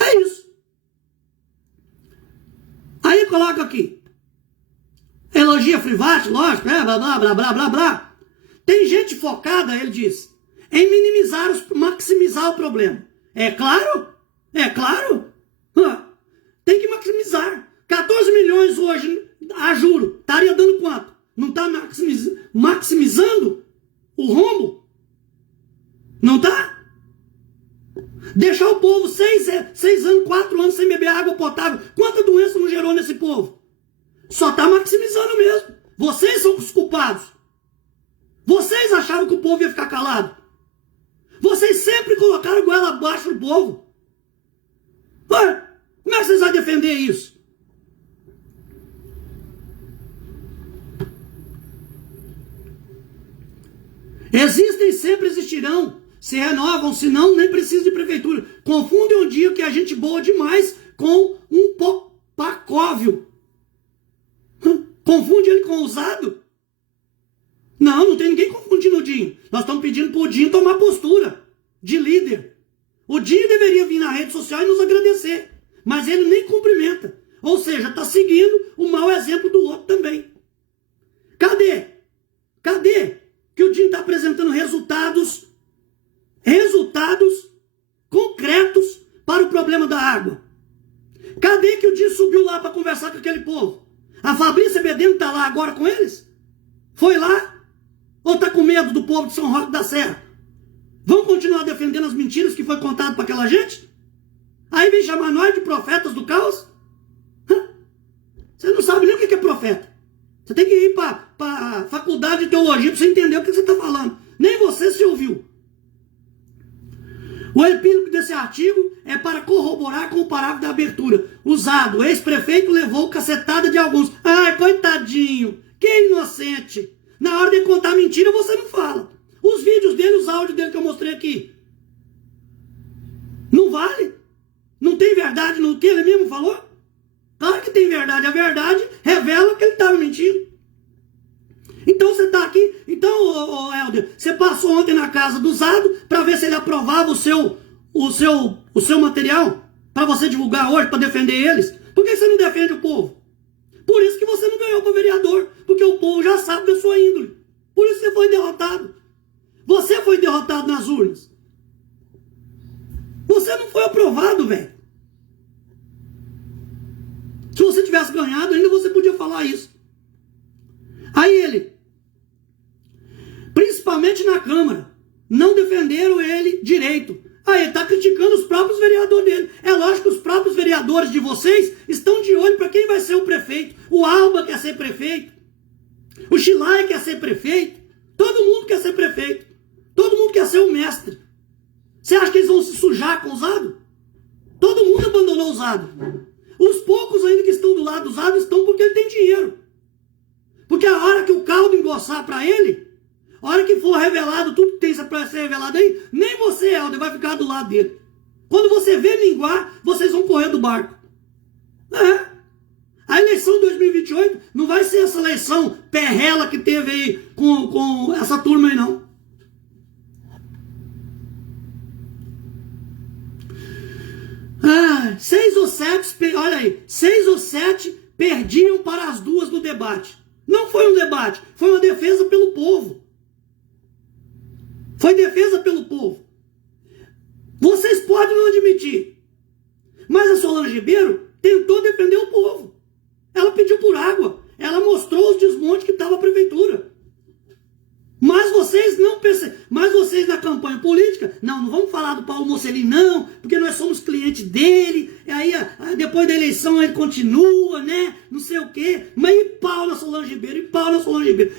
É isso. Aí coloca aqui. Elogia Private, lógico, blá, blá, blá, blá, blá, blá. Tem gente focada, ele diz, em maximizar o problema. É claro? É claro? Tem que maximizar. 14 milhões hoje, a juro, estaria dando quanto? Não está maximizando o rombo? Não está? Deixar o povo 6 anos, 4 anos sem beber água potável. Quanta doença não gerou nesse povo? Só está maximizando mesmo. Vocês são os culpados. Vocês achavam que o povo ia ficar calado. Vocês sempre colocaram goela abaixo do povo. Como é que vocês vão defender isso? Existem, sempre existirão. Se renovam, se não, nem precisa de prefeitura. Confundem um dia que é gente boa demais com um pacóvio. Confunde ele com ousado? Não tem ninguém confundindo o Dinho. Nós estamos pedindo para o Dinho tomar postura de líder. O Dinho deveria vir na rede social e nos agradecer. Mas ele nem cumprimenta. Ou seja, está seguindo o mau exemplo do outro também. Cadê? Que o Dinho está apresentando resultados concretos para o problema da água? Cadê que o Dinho subiu lá para conversar com aquele povo? A Fabrícia Bedendo está lá agora com eles? Foi lá? Ou está com medo do povo de São Roque da Serra? Vão continuar defendendo as mentiras que foi contado para aquela gente? Aí vem chamar nós de profetas do caos? Você não sabe nem o que é profeta. Você tem que ir para a faculdade de teologia para você entender o que você está falando. Nem você se ouviu. O epílogo desse artigo é para corroborar com o parágrafo da abertura. Usado, o ex-prefeito levou cacetada de alguns. Ai, coitadinho, que inocente. Na hora de contar mentira, você não fala. Os vídeos dele, os áudios dele que eu mostrei aqui. Não vale? Não tem verdade no que ele mesmo falou? Claro que tem verdade. A verdade revela que ele estava mentindo. Então você está aqui. Então, Helder, você passou ontem na casa do Zado para ver se ele aprovava o seu material para você divulgar hoje, para defender eles. Por que você não defende o povo? Por isso que você não ganhou para vereador. Porque o povo já sabe da sua índole. Por isso você foi derrotado. Você foi derrotado nas urnas. Você não foi aprovado, velho. Se você tivesse ganhado, ainda você podia falar isso. Aí ele, principalmente na Câmara, não defenderam ele direito. Aí ele está criticando os próprios vereadores dele. É lógico que os próprios vereadores de vocês estão de olho para quem vai ser o prefeito. O Alba quer ser prefeito. O Chilai quer ser prefeito. Todo mundo quer ser prefeito. Todo mundo quer ser o mestre. Você acha que eles vão se sujar com o usado? Todo mundo abandonou o usado. Os poucos ainda que estão do lado do usado estão porque ele tem dinheiro. Porque a hora que o caldo engrossar para ele, a hora que for revelado tudo que tem para ser revelado aí, nem você, Helder, vai ficar do lado dele. Quando você vê minguar, vocês vão correr do barco. A eleição de 2028 não vai ser essa eleição perrela que teve aí com essa turma aí, não. Seis ou sete perdiam para as duas no debate. Não foi um debate, foi uma defesa pelo povo. Foi defesa pelo povo. Vocês podem não admitir, mas a Solange Ribeiro tentou defender o povo. Ela pediu por água, ela mostrou os desmontes que estava a prefeitura. Mas vocês não percebem, mas vocês na campanha política, não vamos falar do Paulo Mocelin não, porque nós somos clientes dele, e aí depois da eleição ele continua, né, não sei o quê, mas e pau na Solange Ribeiro,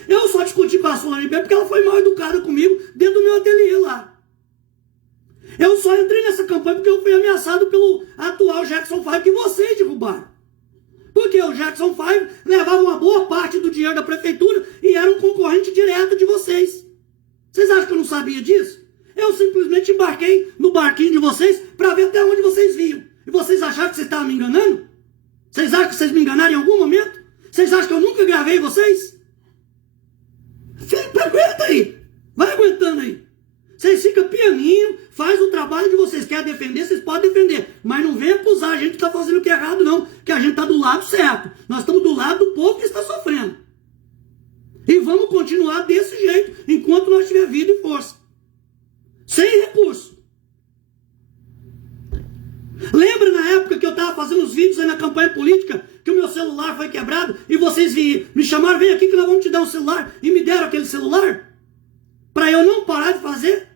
Eu só discuti com a Solange Ribeiro porque ela foi mal educada comigo dentro do meu ateliê lá. Eu só entrei nessa campanha porque eu fui ameaçado pelo atual Jackson 5 que vocês derrubaram. Porque o Jackson 5 levava uma boa parte do dinheiro da prefeitura e era um concorrente direto de vocês. Vocês acham que eu não sabia disso? Eu simplesmente embarquei no barquinho de vocês para ver até onde vocês vinham. E vocês acharam que vocês estavam me enganando? Vocês acham que vocês me enganaram em algum momento? Vocês acham que eu nunca gravei vocês? Aguenta aí. Vai aguentando aí. Vocês ficam pianinho, faz o trabalho de vocês. Quer defender, vocês podem defender. Mas não venha acusar a gente que está fazendo o que é errado, não. Que a gente está do lado certo. Nós estamos do lado do povo que está sofrendo. E vamos continuar desse jeito, enquanto nós tiver vida e força. Sem recurso. Lembra na época que eu estava fazendo os vídeos aí na campanha política, que o meu celular foi quebrado, e vocês me chamaram, vem aqui que nós vamos te dar um celular, e me deram aquele celular? Para eu não parar de fazer?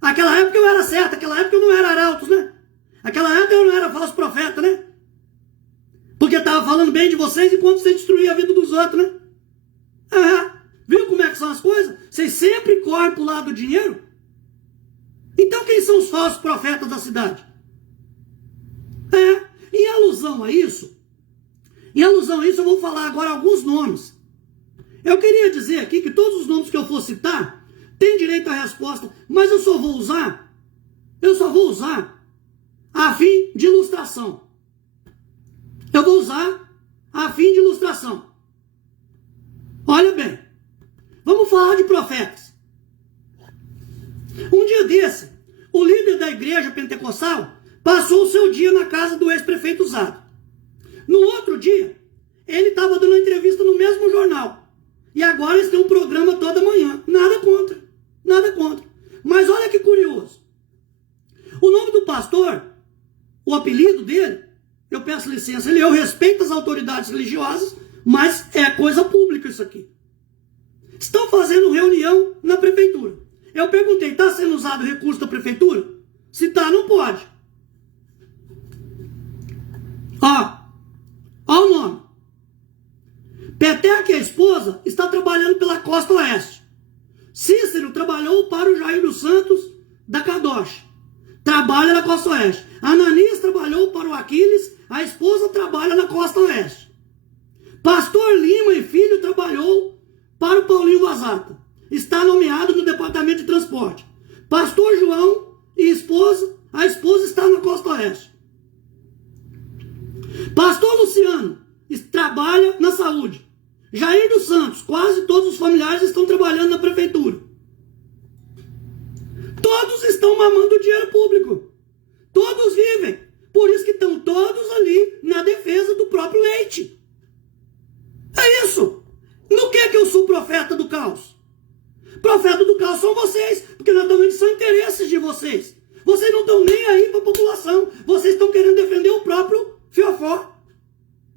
Aquela época eu era certo, aquela época eu não era arautos, né? Aquela época eu não era falso profeta, né? Porque estava falando bem de vocês enquanto você destruía a vida dos outros, né? Viu como é que são as coisas? Vocês sempre correm pro lado do dinheiro? Então quem são os falsos profetas da cidade? Em alusão a isso, eu vou falar agora alguns nomes. Eu queria dizer aqui que todos os nomes que eu for citar têm direito à resposta, mas eu só vou usar a fim de ilustração. Olha bem, vamos falar de profetas. Um dia desse, o líder da igreja pentecostal passou o seu dia na casa do ex-prefeito Zado. No outro dia, ele estava dando uma entrevista no mesmo jornal. E agora eles têm um programa toda manhã. Nada contra. Mas olha que curioso. O nome do pastor, o apelido dele, eu peço licença, eu respeito as autoridades religiosas, mas é coisa pública isso aqui. Estão fazendo reunião na prefeitura. Eu perguntei, está sendo usado recurso da prefeitura? Se está, não pode. Ó o nome. Peteca, a esposa, está trabalhando pela Costa Oeste. Cícero trabalhou para o Jair dos Santos da Kadosh. Trabalha na Costa Oeste. Ananias trabalhou para o Aquiles. A esposa trabalha na Costa Oeste. Pastor Lima e filho trabalhou para o Paulinho Vazata. Está nomeado no departamento de transporte. Pastor João e esposa, a esposa está na Costa Oeste. Pastor Luciano trabalha na saúde. Jair dos Santos, quase todos os familiares estão trabalhando na prefeitura. Todos estão mamando dinheiro público. Todos vivem. Por isso que estão todos ali na defesa do próprio leite. É isso. No que é que eu sou profeta do caos? Profeta do caos são vocês, porque naturalmente são interesses de vocês. Vocês não estão nem aí para a população. Vocês estão querendo defender o próprio fiofó.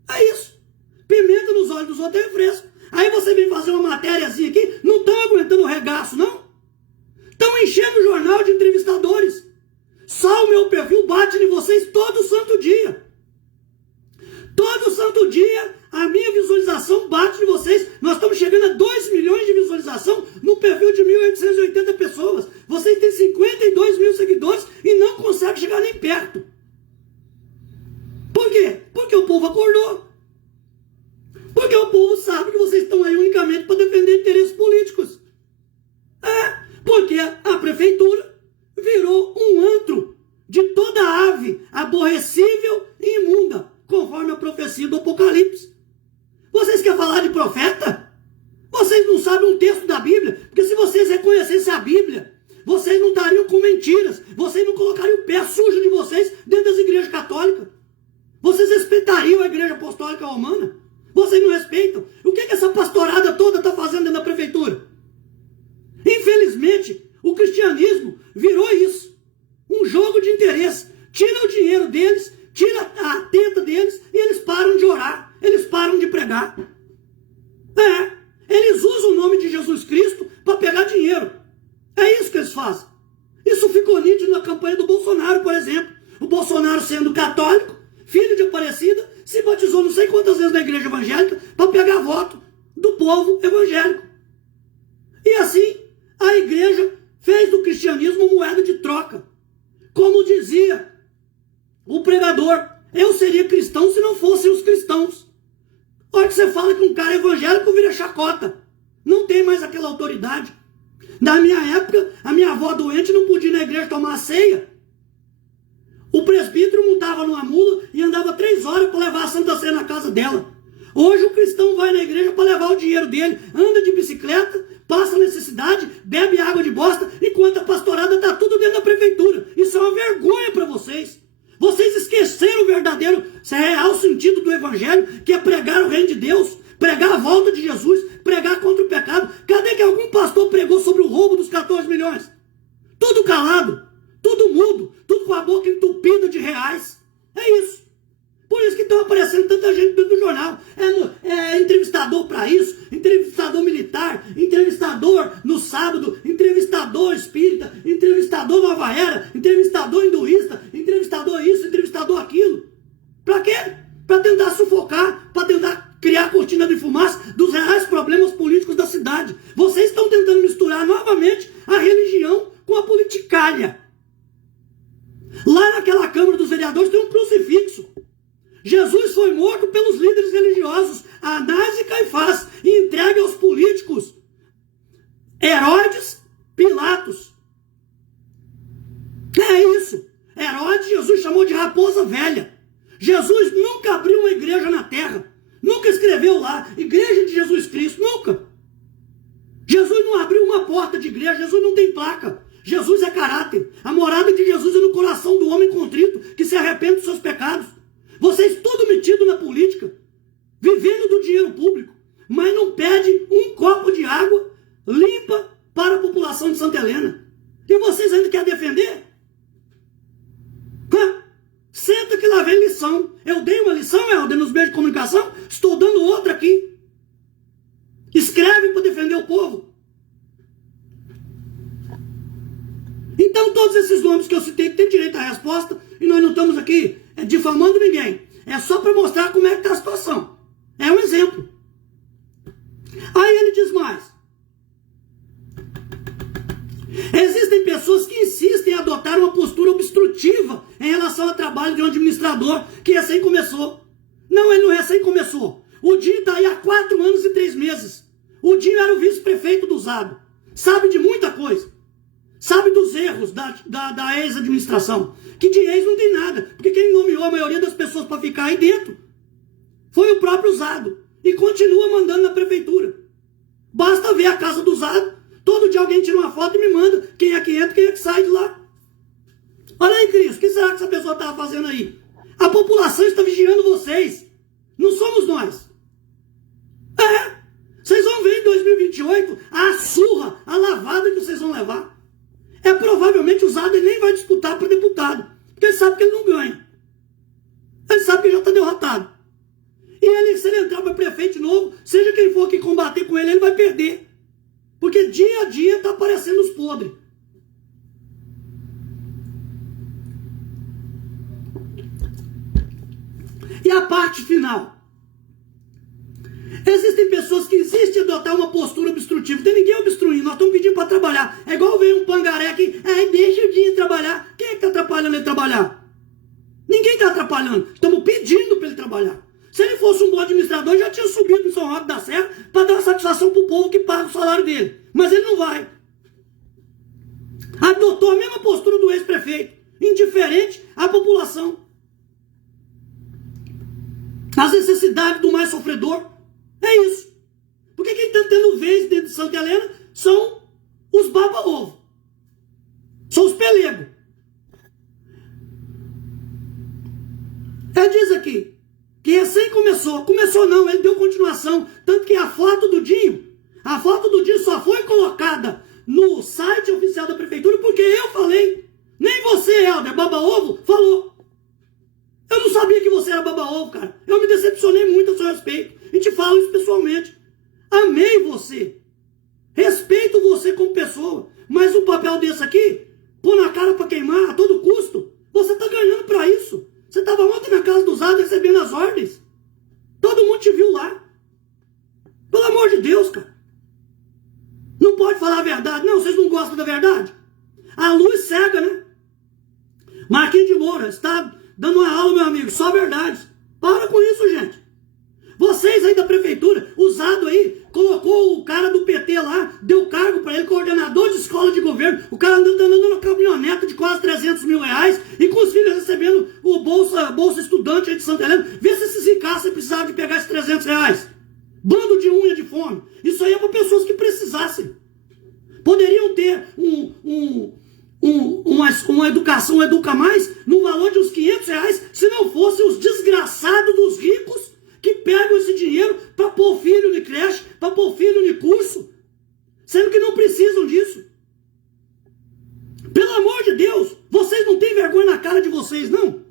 É isso. Pimenta nos olhos dos outros é refresco. Aí você vem fazer uma matériazinha aqui, não estão aguentando o regaço, não? Estão enchendo o jornal de entrevistadores. Só o meu perfil bate em vocês todo santo dia. Todo santo dia a minha visualização bate em vocês. Nós estamos chegando a 2 milhões de visualização no um perfil de 1.880 pessoas. Vocês têm 52 mil seguidores e não conseguem chegar nem perto. Por quê? Porque o povo acordou. Porque o povo sabe que vocês estão aí unicamente para defender interesses políticos. Porque a prefeitura virou um antro de toda ave aborrecível e imunda, conforme a profecia do Apocalipse. Vocês querem falar de profeta? Vocês não sabem um texto da Bíblia, porque se vocês reconhecessem a Bíblia, vocês não estariam com mentiras, vocês não colocariam o pé sujo de vocês dentro das igrejas católicas. Vocês respeitariam a Igreja Apostólica Romana? Vocês não respeitam. O que essa pastorada toda está fazendo dentro da prefeitura? Infelizmente, o cristianismo virou isso. Um jogo de interesse. Tira o dinheiro deles, tira a teta deles e eles param de orar. Eles param de pregar. Eles usam o nome de Jesus Cristo para pegar dinheiro. É isso que eles fazem. Isso ficou nítido na campanha do Bolsonaro, por exemplo. O Bolsonaro, sendo católico, filho de Aparecida, se batizou não sei quantas vezes na igreja evangélica para pegar voto do povo evangélico. E assim, a igreja fez do cristianismo moeda de troca. Como dizia o pregador, eu seria cristão se não fossem os cristãos. A hora que você fala que um cara evangélico vira chacota. Não tem mais aquela autoridade. Na minha época, a minha avó doente não podia ir na igreja tomar a ceia. O presbítero montava numa mula e andava 3 horas para levar a Santa Ceia na casa dela. Hoje o cristão vai na igreja para levar o dinheiro dele, anda de bicicleta, passa necessidade, bebe água de bosta, enquanto a pastorada está tudo dentro da prefeitura. Isso é uma vergonha para vocês. Vocês esqueceram o verdadeiro, real sentido do evangelho, que é pregar o reino de Deus, pregar a volta de Jesus, pregar contra o pecado. Cadê que algum pastor pregou sobre o roubo dos 14 milhões? Tudo calado, tudo mudo, tudo com a boca entupida de reais. É isso. Por isso que estão aparecendo tanta gente dentro do jornal. É entrevistador para isso, entrevistador militar, entrevistador no sábado, entrevistador espírita, entrevistador nova era, entrevistador hinduísta, entrevistador isso, entrevistador aquilo. Para quê? Para tentar sufocar, para tentar criar cortina de fumaça dos reais problemas políticos da cidade. Vocês estão tentando misturar novamente a religião com a politicalha. Lá naquela Câmara dos Vereadores tem um crucifixo. Jesus foi morto pelos líderes religiosos, Anás e Caifás, e entregue aos políticos, Herodes, Pilatos. É isso. Herodes, Jesus chamou de raposa velha. Jesus nunca abriu uma igreja na terra. Nunca escreveu lá, Igreja de Jesus Cristo. Nunca. Jesus não abriu uma porta de igreja. Jesus não tem placa. Jesus é caráter. A morada de Jesus é no coração do homem contrito, que se arrepende dos seus pecados. Vocês tudo metido na política, vivendo do dinheiro público, mas não pede um copo de água limpa para a população de Santa Helena. E vocês ainda querem defender? Senta que lá vem lição. Eu dei uma lição, Helder, nos meios de comunicação, estou dando outra aqui. Escreve para defender o povo. Então todos esses nomes que eu citei têm direito à resposta, e nós não estamos aqui difamando ninguém. É só para mostrar como é que está a situação. É um exemplo. Aí ele diz mais. Existem pessoas que insistem em adotar uma postura obstrutiva em relação ao trabalho de um administrador que recém começou. Não, ele não recém começou. O Dinho está aí há 4 anos e 3 meses. O Dinho era o vice-prefeito do Zado. Sabe de muita coisa. Sabe dos erros da ex-administração. Que de ex não tem nada. Porque quem nomeou a maioria das pessoas para ficar aí dentro foi o próprio Zado. E continua mandando na prefeitura. Basta ver a casa do Zado. Todo dia alguém tira uma foto e me manda quem é que entra e quem é que sai de lá. Olha aí, Cris, o que será que essa pessoa estava fazendo aí? A população está vigiando vocês. Não somos nós. Vocês vão ver em 2028 a surra, a lavada que vocês vão levar. Provavelmente o Zado nem vai disputar para deputado. Porque ele sabe que ele não ganha. Ele sabe que já está derrotado. E ele, se ele entrar para prefeito de novo, seja quem for que combater com ele, ele vai perder. Porque dia a dia está aparecendo os podres. E a parte final. Existem pessoas que insistem em adotar uma postura obstrutiva. Não tem ninguém obstruindo, nós estamos pedindo para trabalhar. É igual veio um pangaré aqui, deixa o dia trabalhar. Quem é que está atrapalhando ele trabalhar? Ninguém está atrapalhando. Estamos pedindo para ele trabalhar. Se ele fosse um bom administrador, já tinha subido em São Roque da Serra para dar uma satisfação para o povo que paga o salário dele. Mas ele não vai. Adotou a mesma postura do ex-prefeito, indiferente à população. As necessidades do mais sofredor. É isso. Porque quem está tendo vez dentro de Santa Helena são os baba-ovo. São os pelegos. Ele diz aqui que recém começou. Começou não, ele deu continuação. Tanto que a foto do Dinho só foi colocada no site oficial da prefeitura porque eu falei. Nem você, Helder, baba-ovo, falou. Eu não sabia que você era baba-ovo, cara. Eu me decepcionei muito a seu respeito. E te falo isso pessoalmente. Amei você. Respeito você como pessoa. Mas um papel desse aqui, pôr na cara pra queimar a todo custo, você tá ganhando pra isso. Você tava ontem na casa dos Ados recebendo as ordens. Todo mundo te viu lá. Pelo amor de Deus, cara. Não pode falar a verdade. Não, vocês não gostam da verdade? A luz cega, né? Marquinhos de Moura está dando uma aula, meu amigo, só verdades. Para com isso, gente. Vocês aí da prefeitura, usado aí, colocou o cara do PT lá, deu cargo para ele, coordenador de escola de governo, o cara andando numa caminhoneta de quase 300 mil reais e com os filhos recebendo o bolsa estudante aí de Santa Helena. Vê se esses ricaços precisavam de pegar esses 300 reais. Bando de unha de fome. Isso aí é para pessoas que precisassem. Poderiam ter uma educação, um Educa Mais, no valor de uns 500 reais, se não fossem os desgraçados dos ricos que pegam esse dinheiro para pôr filho de creche, para pôr filho de curso, sendo que não precisam disso. Pelo amor de Deus, vocês não têm vergonha na cara de vocês, não?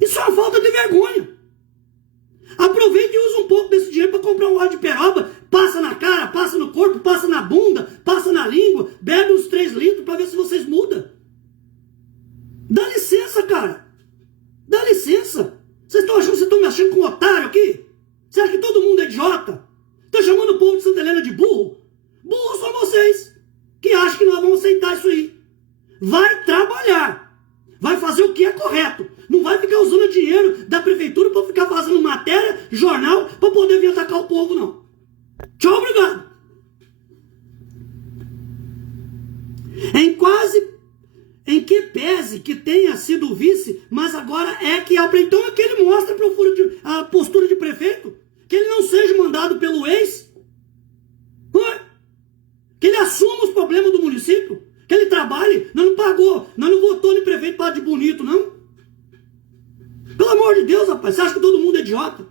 Isso é uma falta de vergonha. Aproveita e usa um pouco desse dinheiro para comprar um óleo de peroba, passa na cara, passa no corpo, passa na bunda, passa na língua, bebe uns 3 litros para ver se vocês mudam. Dá licença, cara. Dá licença. Vocês estão me achando com um otário aqui? Você acha que todo mundo é idiota? Estão chamando o povo de Santa Helena de burro? Burros são vocês, que acham que nós vamos aceitar isso aí. Vai trabalhar. Vai fazer o que é correto. Não vai ficar usando dinheiro da prefeitura para ficar fazendo matéria, jornal, para poder vir atacar o povo, não. Tchau, obrigado. Em que pese que tenha sido vice, mas agora é que então é que ele mostra a postura de prefeito, que ele não seja mandado pelo ex, que ele assuma os problemas do município, que ele trabalhe. Nós não pagou, nós não votou no prefeito para de bonito, não. Pelo amor de Deus, rapaz, você acha que todo mundo é idiota?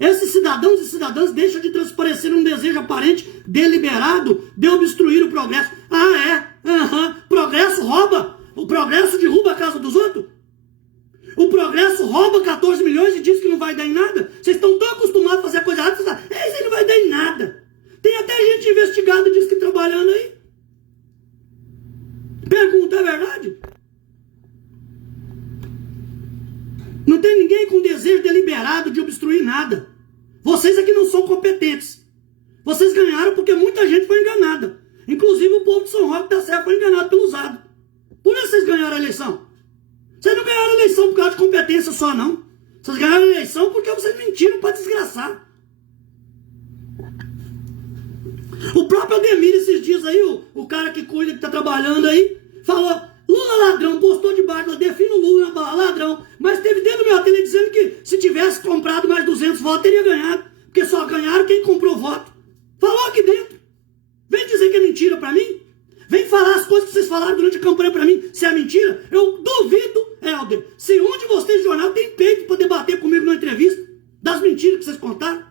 Esses cidadãos e cidadãs deixam de transparecer um desejo aparente, deliberado, de obstruir o progresso. Progresso rouba. O progresso derruba a casa dos outros. O progresso rouba 14 milhões e diz que não vai dar em nada. Vocês estão tão acostumados a fazer a coisa errada, vocês falam, isso aí não vai dar em nada. Tem até gente investigada, diz que trabalhando aí. Pergunta, é verdade? Não tem ninguém com desejo deliberado de obstruir nada. Vocês aqui não são competentes. Vocês ganharam porque muita gente foi enganada. Inclusive o povo de São Roque da Serra foi enganado pelo usado. Por isso vocês ganharam a eleição. Vocês não ganharam a eleição por causa de competência só, não. Vocês ganharam a eleição porque vocês mentiram para desgraçar. O próprio Ademir, esses dias aí, o cara que cuida, que está trabalhando aí, falou, Lula ladrão, postou debaixo, define o Lula ladrão. Mas teve dentro do meu ateliê dizendo que se tivesse comprado mais 200 votos, teria ganhado. Porque só ganharam quem comprou voto. Falou aqui dentro. Vem dizer que é mentira pra mim. Vem falar as coisas que vocês falaram durante a campanha pra mim, se é mentira. Eu duvido, Helder, se um de vocês, jornal, tem peito pra debater comigo numa entrevista, das mentiras que vocês contaram,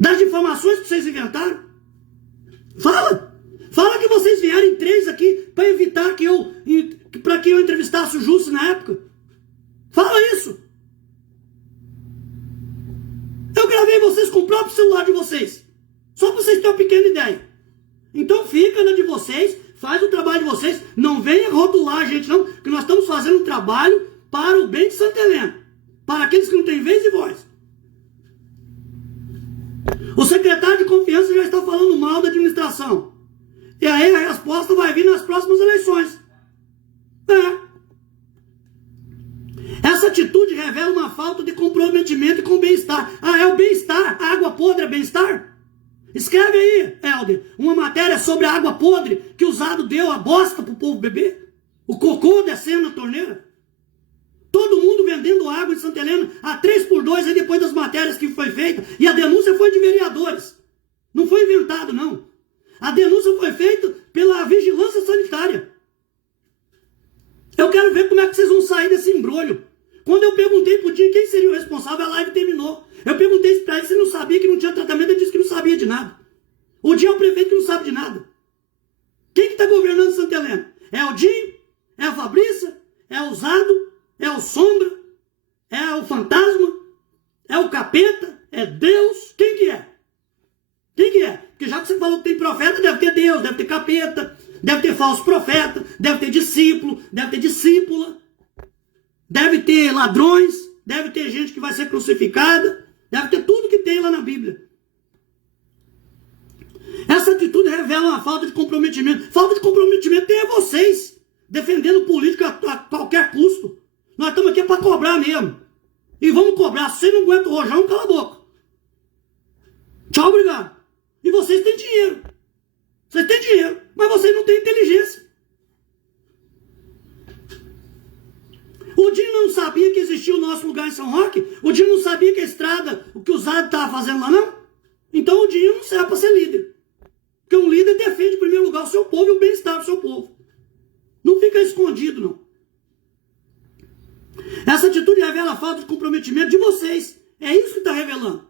das difamações que vocês inventaram. Fala! Fala que vocês vieram em 3 aqui para evitar que eu entrevistasse o Jussi na época. Fala isso. Eu gravei vocês com o próprio celular de vocês. Só para vocês terem uma pequena ideia. Então fica na de vocês, faz o trabalho de vocês. Não venha rotular a gente não, que nós estamos fazendo um trabalho para o bem de Santa Helena. Para aqueles que não têm vez e voz. O secretário de confiança já está falando mal da administração. E aí a resposta vai vir nas próximas eleições. Essa atitude revela uma falta de comprometimento com o bem-estar. É o bem-estar? A água podre é bem-estar? Escreve aí, Helder, uma matéria sobre a água podre que o Zado deu a bosta pro povo beber. O cocô descendo na torneira. Todo mundo vendendo água em Santa Helena a 3x2 aí depois das matérias que foi feita. E a denúncia foi de vereadores. Não foi inventado, não. A denúncia foi feita pela vigilância sanitária. Eu quero ver como é que vocês vão sair desse embrulho. Quando eu perguntei pro Dinho quem seria o responsável, a live terminou. Eu perguntei pra ele se ele não sabia que não tinha tratamento, ele disse que não sabia de nada. O Dinho é o prefeito que não sabe de nada. Quem que tá governando Santa Helena? É o Dinho? É a Fabrícia? É o Zado? É o Sombra? É o Fantasma? É o Capeta? É Deus? Quem que é? Quem que é? Porque já que você falou que tem profeta, deve ter Deus, deve ter capeta, deve ter falso profeta, deve ter discípulo, deve ter discípula, deve ter ladrões, deve ter gente que vai ser crucificada, deve ter tudo que tem lá na Bíblia. Essa atitude revela uma falta de comprometimento. Falta de comprometimento tem a vocês, defendendo política a qualquer custo. Nós estamos aqui para cobrar mesmo. E vamos cobrar. Se você não aguenta o rojão, cala a boca. Tchau, obrigado. E vocês têm dinheiro. Vocês têm dinheiro, mas vocês não têm inteligência. O Dinho não sabia que existia o nosso lugar em São Roque? O Dinho não sabia que a estrada, o que o Zado estava fazendo lá, não? Então o Dinho não serve para ser líder. Porque um líder defende, em primeiro lugar, o seu povo e o bem-estar do seu povo. Não fica escondido, não. Essa atitude revela a falta de comprometimento de vocês. É isso que está revelando.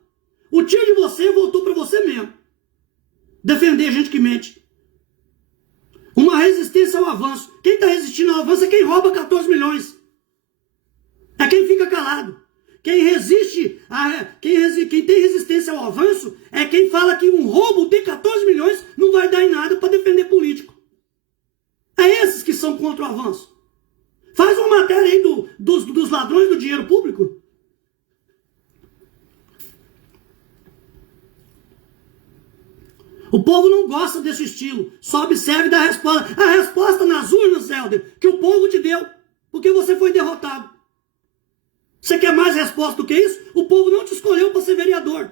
O tiro de você voltou para você mesmo. Defender gente que mente. Uma resistência ao avanço. Quem está resistindo ao avanço é quem rouba 14 milhões. É quem fica calado. Quem resiste, quem tem resistência ao avanço é quem fala que um roubo de 14 milhões não vai dar em nada para defender político. É esses que são contra o avanço. Faz uma matéria aí dos ladrões do dinheiro público. O povo não gosta desse estilo. Só observe e dá a resposta. A resposta nas urnas, Helder, que o povo te deu. Porque você foi derrotado. Você quer mais resposta do que isso? O povo não te escolheu para ser vereador.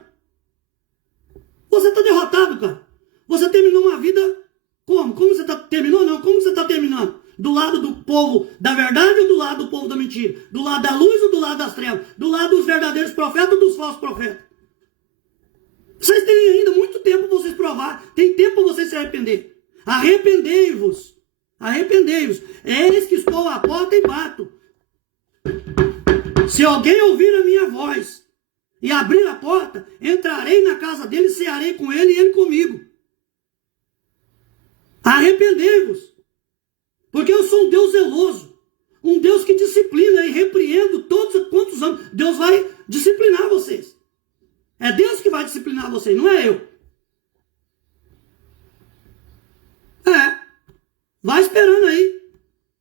Você está derrotado, cara. Você terminou uma vida como? Como você terminou? Não, como você está terminando? Do lado do povo da verdade ou do lado do povo da mentira? Do lado da luz ou do lado das trevas? Do lado dos verdadeiros profetas ou dos falsos profetas? Vocês têm ainda muito tempo para vocês provar. Tem tempo para vocês se arrepender. Arrependei-vos. Arrependei-vos. Eis que estou à porta e bato. Se alguém ouvir a minha voz e abrir a porta, entrarei na casa dele, cearei com ele e ele comigo. Arrependei-vos. Porque eu sou um Deus zeloso. Um Deus que disciplina e repreendo todos quantos anos. Deus vai disciplinar vocês. É Deus que vai disciplinar vocês, não é eu. Vai esperando aí.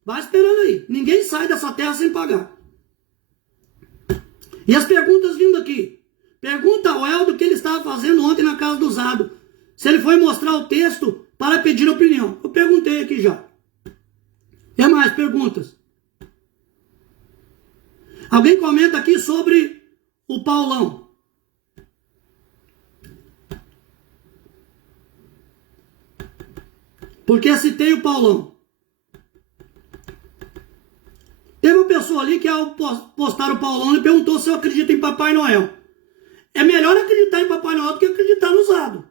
Vai esperando aí. Ninguém sai dessa terra sem pagar. E as perguntas vindo aqui. Pergunta ao Helder o que ele estava fazendo ontem na casa do Zado. Se ele foi mostrar o texto para pedir opinião. Eu perguntei aqui já. E mais perguntas? Alguém comenta aqui sobre o Paulão. Porque citei o Paulão. Teve uma pessoa ali que ao postar o Paulão ele perguntou se eu acredito em Papai Noel. É melhor acreditar em Papai Noel do que acreditar no Zado.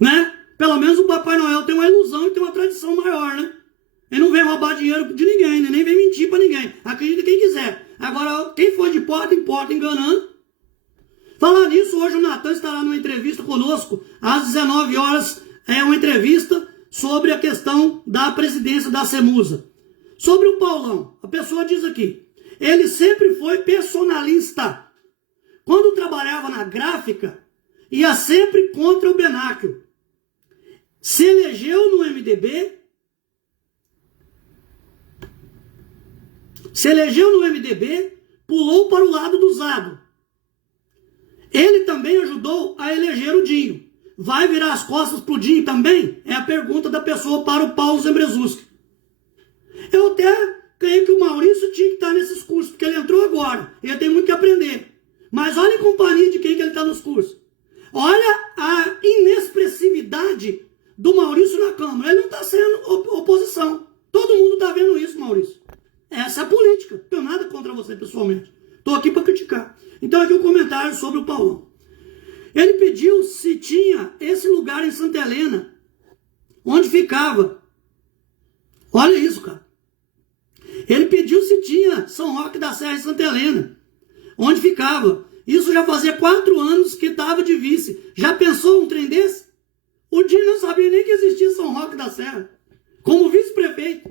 Né? Pelo menos o Papai Noel tem uma ilusão e tem uma tradição maior, né? Ele não vem roubar dinheiro de ninguém, né? Nem vem mentir pra ninguém. Acredita quem quiser. Agora, quem for de porta em porta enganando. Falar nisso, hoje o Natan estará numa entrevista conosco, às 19 horas, uma entrevista sobre a questão da presidência da CEMUSA. Sobre o Paulão, a pessoa diz aqui, ele sempre foi personalista. Quando trabalhava na gráfica, ia sempre contra o Benáquio. Se elegeu no MDB, pulou para o lado do Zado. Ele também ajudou a eleger o Dinho. Vai virar as costas pro Dinho também? É a pergunta da pessoa para o Paulo Zembrezuski. Eu até creio que o Maurício tinha que estar nesses cursos, porque ele entrou agora. Ele tem muito que aprender. Mas olha em companhia de quem que ele está nos cursos. Olha a inexpressividade do Maurício na Câmara. Ele não está sendo oposição. Todo mundo está vendo isso, Maurício. Essa é a política. Não tenho nada contra você pessoalmente. Estou aqui para criticar. Então aqui um comentário sobre o Paulão. Ele pediu se tinha esse lugar em Santa Helena, onde ficava. Olha isso, cara. Ele pediu se tinha São Roque da Serra em Santa Helena, onde ficava. Isso já fazia 4 anos que estava de vice. Já pensou um trem desse? O Dinho não sabia nem que existia São Roque da Serra, como vice-prefeito.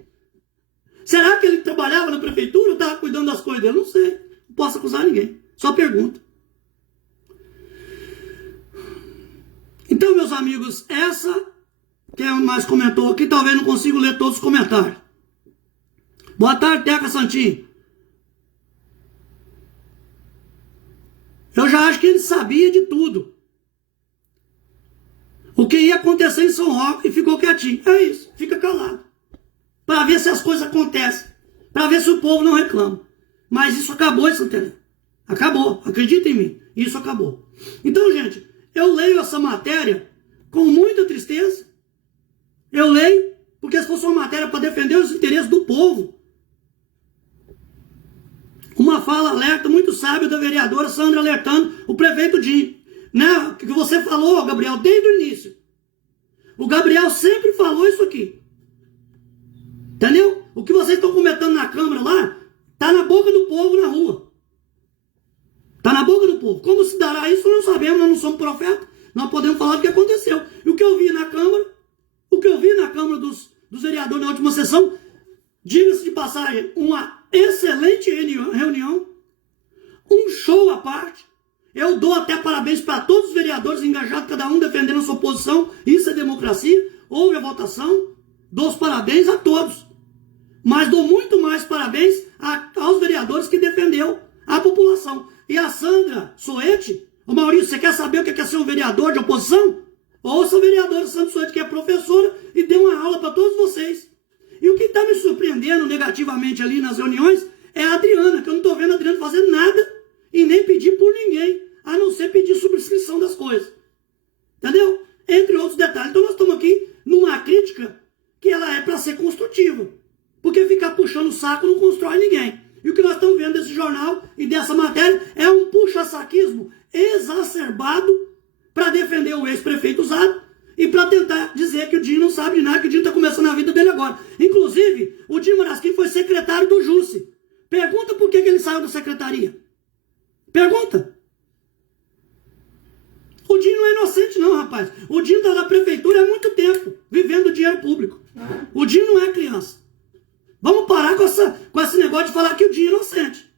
Será que ele trabalhava na prefeitura ou estava cuidando das coisas dele? Não sei. Não posso acusar ninguém. Só pergunta. Então, meus amigos, essa, quem mais comentou aqui, talvez não consiga ler todos os comentários. Boa tarde, Teca Santinho. Eu já acho que ele sabia de tudo. O que ia acontecer em São Roque e ficou quietinho. É isso, fica calado. Para ver se as coisas acontecem. Para ver se o povo não reclama. Mas isso acabou em Santa Helena. Acabou, acredita em mim. Isso acabou. Então, gente, eu leio essa matéria com muita tristeza. Eu leio porque se fosse uma matéria para defender os interesses do povo. Uma fala alerta muito sábia da vereadora Sandra alertando o prefeito Dinho. Né? Que você falou, Gabriel, desde o início. O Gabriel sempre falou isso aqui. Entendeu? O que vocês estão comentando na Câmara lá, tá na boca do povo na rua. Tá na boca do povo. Como se dará isso, nós não sabemos, nós não somos profetas. Nós podemos falar do que aconteceu. E o que eu vi na Câmara, dos vereadores na última sessão, diga-se de passagem, uma excelente reunião, um show à parte. Eu dou até parabéns para todos os vereadores engajados, cada um defendendo a sua posição. Isso é democracia. Houve a votação. Dou os parabéns a todos. Mas dou muito mais parabéns aos vereadores que defendeu a população. E a Sandra Soete, ô Maurício, você quer saber o que é ser um vereador de oposição? Ouça o vereador Sandra Soete, que é professora, e dê uma aula para todos vocês. E o que está me surpreendendo negativamente ali nas reuniões é a Adriana, que eu não estou vendo a Adriana fazer nada e nem pedir por ninguém, a não ser pedir subscrição das coisas. Entendeu? Entre outros detalhes. Então nós estamos aqui numa crítica que ela é para ser construtiva. Porque ficar puxando o saco não constrói ninguém. E o que nós estamos vendo desse jornal e dessa matéria é um puxa-saquismo exacerbado para defender o ex-prefeito usado e para tentar dizer que o Dinho não sabe de nada, que o Dinho está começando a vida dele agora. Inclusive, o Dinho Marasquim foi secretário do Jusce. Pergunta por que ele saiu da secretaria. Pergunta. O Dinho não é inocente não, rapaz. O Dinho está na prefeitura há muito tempo, vivendo dinheiro público. O Dinho não é criança. Vamos parar com esse negócio de falar que o Dinho é inocente.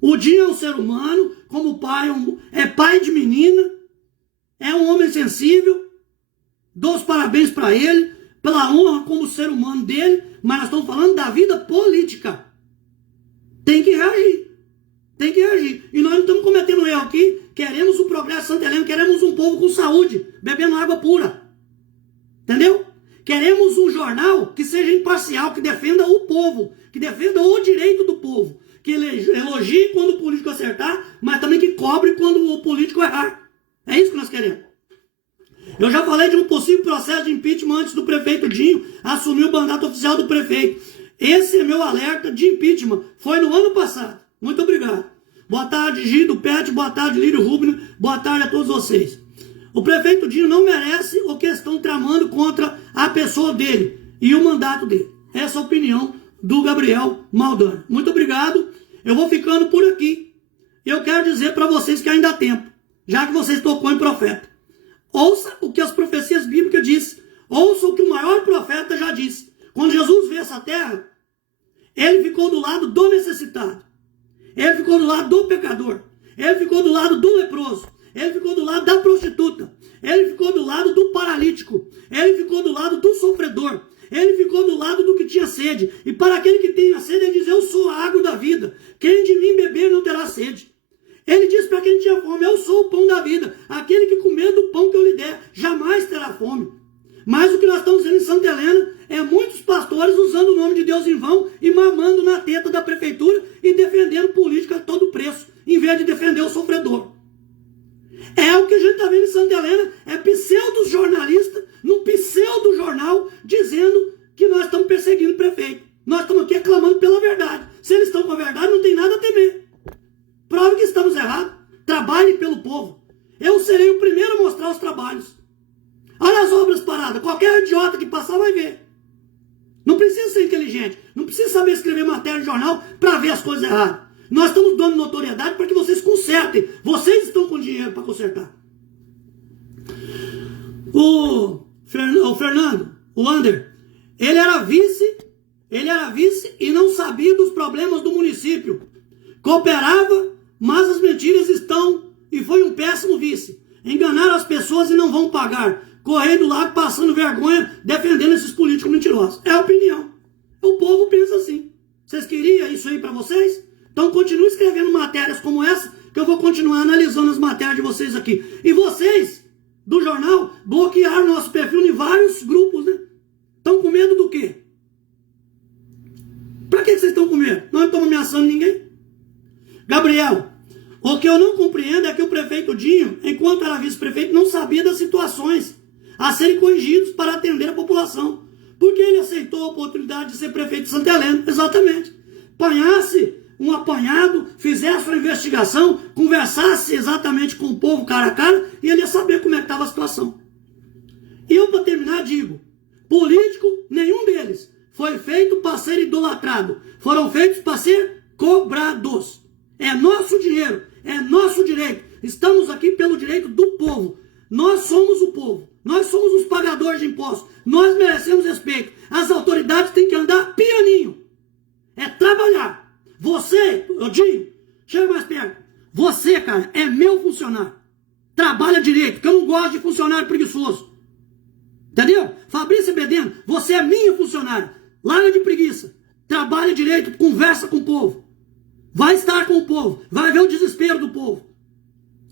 O Dinho é um ser humano, como pai, é pai de menina, é um homem sensível. Dou os parabéns para ele, pela honra como ser humano dele, mas nós estamos falando da vida política. Tem que reagir. Tem que reagir. E nós não estamos cometendo erro aqui. Queremos o progresso de Santa Helena, queremos um povo com saúde, bebendo água pura. Entendeu? Queremos um jornal que seja imparcial, que defenda o povo, que defenda o direito do povo, que elogie quando o político acertar, mas também que cobre quando o político errar. É isso que nós queremos. Eu já falei de um possível processo de impeachment antes do prefeito Dinho assumir o mandato oficial do prefeito. Esse é meu alerta de impeachment. Foi no ano passado. Muito obrigado. Boa tarde, Gido, Pet, boa tarde, Lírio Rubner, boa tarde a todos vocês. O prefeito Dinho não merece o que estão tramando contra a pessoa dele e o mandato dele. Essa é a opinião do Gabriel Maldana. Muito obrigado. Eu vou ficando por aqui. Eu quero dizer para vocês que ainda há tempo, já que vocês tocou em profeta. Ouça o que as profecias bíblicas dizem. Ouça o que o maior profeta já disse. Quando Jesus veio a essa terra, ele ficou do lado do necessitado. Ele ficou do lado do pecador. Ele ficou do lado do leproso. Ele ficou do lado da prostituta. Ele ficou do lado do paralítico. Ele ficou do lado do sofredor. Ele ficou do lado do que tinha sede. E para aquele que tem a sede, ele diz: eu sou a água da vida. Quem de mim beber não terá sede. Ele disse para quem tinha fome, eu sou o pão da vida. Aquele que comer do pão que eu lhe der, jamais terá fome. Mas o que nós estamos vendo em Santa Helena é muitos pastores usando o nome de Deus em vão e mamando na teta da prefeitura e defendendo política a todo preço, em vez de defender o sofredor. É o que a gente está vendo em Santa Helena, é pseudo-jornalista, num pseudo-jornal, dizendo que nós estamos perseguindo o prefeito. Nós estamos aqui reclamando pela verdade. Se eles estão com a verdade, não tem nada a temer. Prove que estamos errados. Trabalhem pelo povo. Eu serei o primeiro a mostrar os trabalhos. Olha as obras paradas. Qualquer idiota que passar vai ver. Não precisa ser inteligente. Não precisa saber escrever matéria de jornal para ver as coisas erradas. Nós estamos dando notoriedade para que vocês consertem. Vocês estão com dinheiro para consertar. O Fernando, o Ander, ele era vice e não sabia dos problemas do município. Cooperava, mas as mentiras estão, e foi um péssimo vice. Enganaram as pessoas e não vão pagar. Correio do Lago passando vergonha, defendendo esses políticos mentirosos. É a opinião. O povo pensa assim. Vocês queriam isso aí para vocês? Então continue escrevendo matérias como essa, que eu vou continuar analisando as matérias de vocês aqui. E vocês, do jornal, bloquearam nosso perfil em vários grupos, né? Estão com medo do quê? Pra que vocês estão com medo? Nós não estamos ameaçando ninguém. Gabriel, o que eu não compreendo é que o prefeito Dinho, enquanto era vice-prefeito, não sabia das situações a serem corrigidas para atender a população. Porque ele aceitou a oportunidade de ser prefeito de Santa Helena. Exatamente. Apanhasse um apanhado, fizesse uma investigação, conversasse exatamente com o povo cara a cara, e ele ia saber como é que estava a situação. E eu, para terminar, digo, político, nenhum deles foi feito para ser idolatrado. Foram feitos para ser cobrados. É nosso dinheiro, é nosso direito. Estamos aqui pelo direito do povo. Nós somos o povo. Nós somos os pagadores de impostos. Nós merecemos respeito. As autoridades têm que andar pianinho. É trabalhar. Você, Odinho, chega mais perto. Você, cara, é meu funcionário. Trabalha direito, porque eu não gosto de funcionário preguiçoso. Entendeu? Fabrício Bedeno, você é minha funcionária. Larga de preguiça. Trabalha direito, conversa com o povo. Vai estar com o povo. Vai ver o desespero do povo.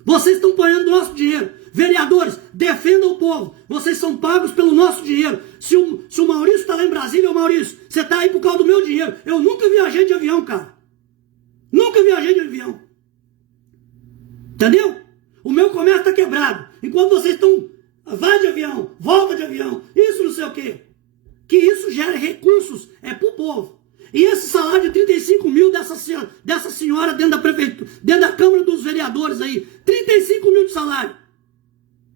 Vocês estão apanhando nosso dinheiro. Vereadores, defendam o povo. Vocês são pagos pelo nosso dinheiro. Se o Maurício está lá em Brasília, ô Maurício, você está aí por causa do meu dinheiro. Eu nunca viajei de avião, cara. Nunca viajei de avião. Entendeu? O meu comércio está quebrado. Enquanto vocês estão... Vai de avião, volta de avião. Isso não sei o quê. Que isso gera recursos. É pro povo. E esse salário de 35 mil dessa senhora dentro da prefeitura, dentro da Câmara dos Vereadores aí. 35 mil de salário.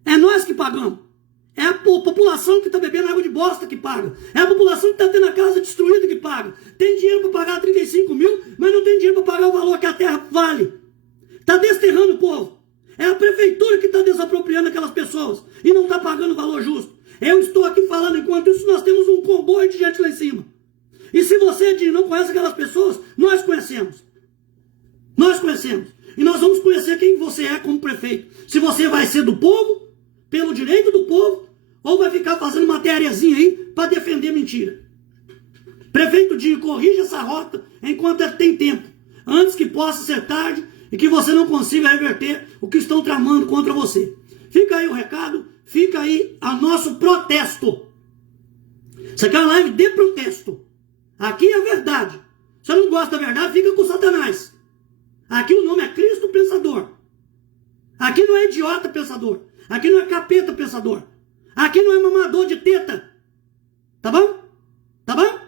É nós que pagamos. É a população que está bebendo água de bosta que paga. É a população que está tendo a casa destruída que paga. Tem dinheiro para pagar 35 mil, mas não tem dinheiro para pagar o valor que a terra vale. Está desterrando o povo. É a prefeitura que está desapropriando aquelas pessoas e não está pagando o valor justo. Eu estou aqui falando, enquanto isso nós temos um comboio de gente lá em cima. E se você não conhece aquelas pessoas, nós conhecemos. Nós conhecemos. E nós vamos conhecer quem você é como prefeito. Se você vai ser do povo, pelo direito do povo, ou vai ficar fazendo matériazinha aí para defender mentira. Prefeito Dinho, corrija essa rota enquanto tem tempo. Antes que possa ser tarde e que você não consiga reverter o que estão tramando contra você. Fica aí o recado, fica aí o nosso protesto. Isso aqui é uma live de protesto. Aqui é a verdade. Se você não gosta da verdade, fica com Satanás. Aqui o nome é Cristo Pensador. Aqui não é idiota pensador. Aqui não é capeta pensador. Aqui não é mamador de teta. Tá bom? Tá bom?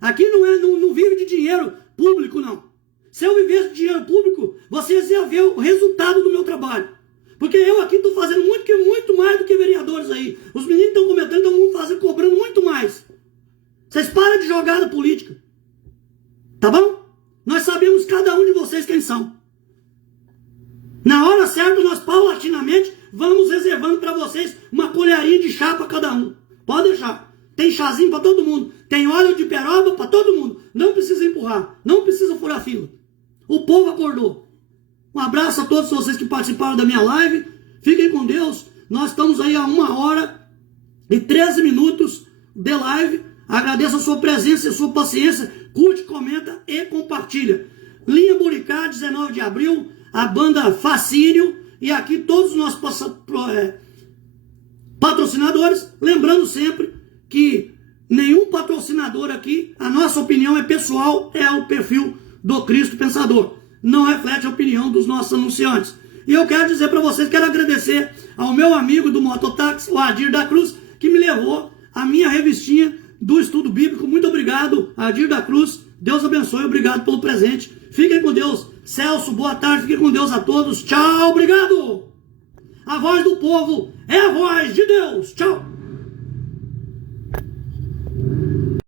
Aqui não vive de dinheiro público, não. Se eu vivesse de dinheiro público, vocês iam ver o resultado do meu trabalho. Porque eu aqui estou fazendo muito mais do que vereadores aí. Os meninos estão comentando, todo mundo cobrando muito mais. Vocês param de jogar na política. Tá bom? Nós sabemos cada um de vocês quem são. Na hora certa, nós paulatinamente vamos reservando para vocês uma colherinha de chá para cada um. Pode deixar. Tem chazinho para todo mundo. Tem óleo de peroba para todo mundo. Não precisa empurrar. Não precisa furar fila. O povo acordou. Um abraço a todos vocês que participaram da minha live. Fiquem com Deus. Nós estamos aí a 1h13 de live. Agradeço a sua presença e a sua paciência. Curte, comenta e compartilha. Linha Buricá, 19 de abril. a banda Fascínio e aqui todos os nossos patrocinadores, lembrando sempre que nenhum patrocinador aqui, a nossa opinião é pessoal, é o perfil do Cristo Pensador, não reflete a opinião dos nossos anunciantes. E eu quero dizer para vocês, quero agradecer ao meu amigo do Mototáxi, o Adir da Cruz, que me levou a minha revistinha do estudo bíblico. Muito obrigado, Adir da Cruz, Deus abençoe, obrigado pelo presente, fiquem com Deus. Celso, boa tarde, fiquem com Deus a todos, tchau, obrigado! A voz do povo é a voz de Deus, tchau!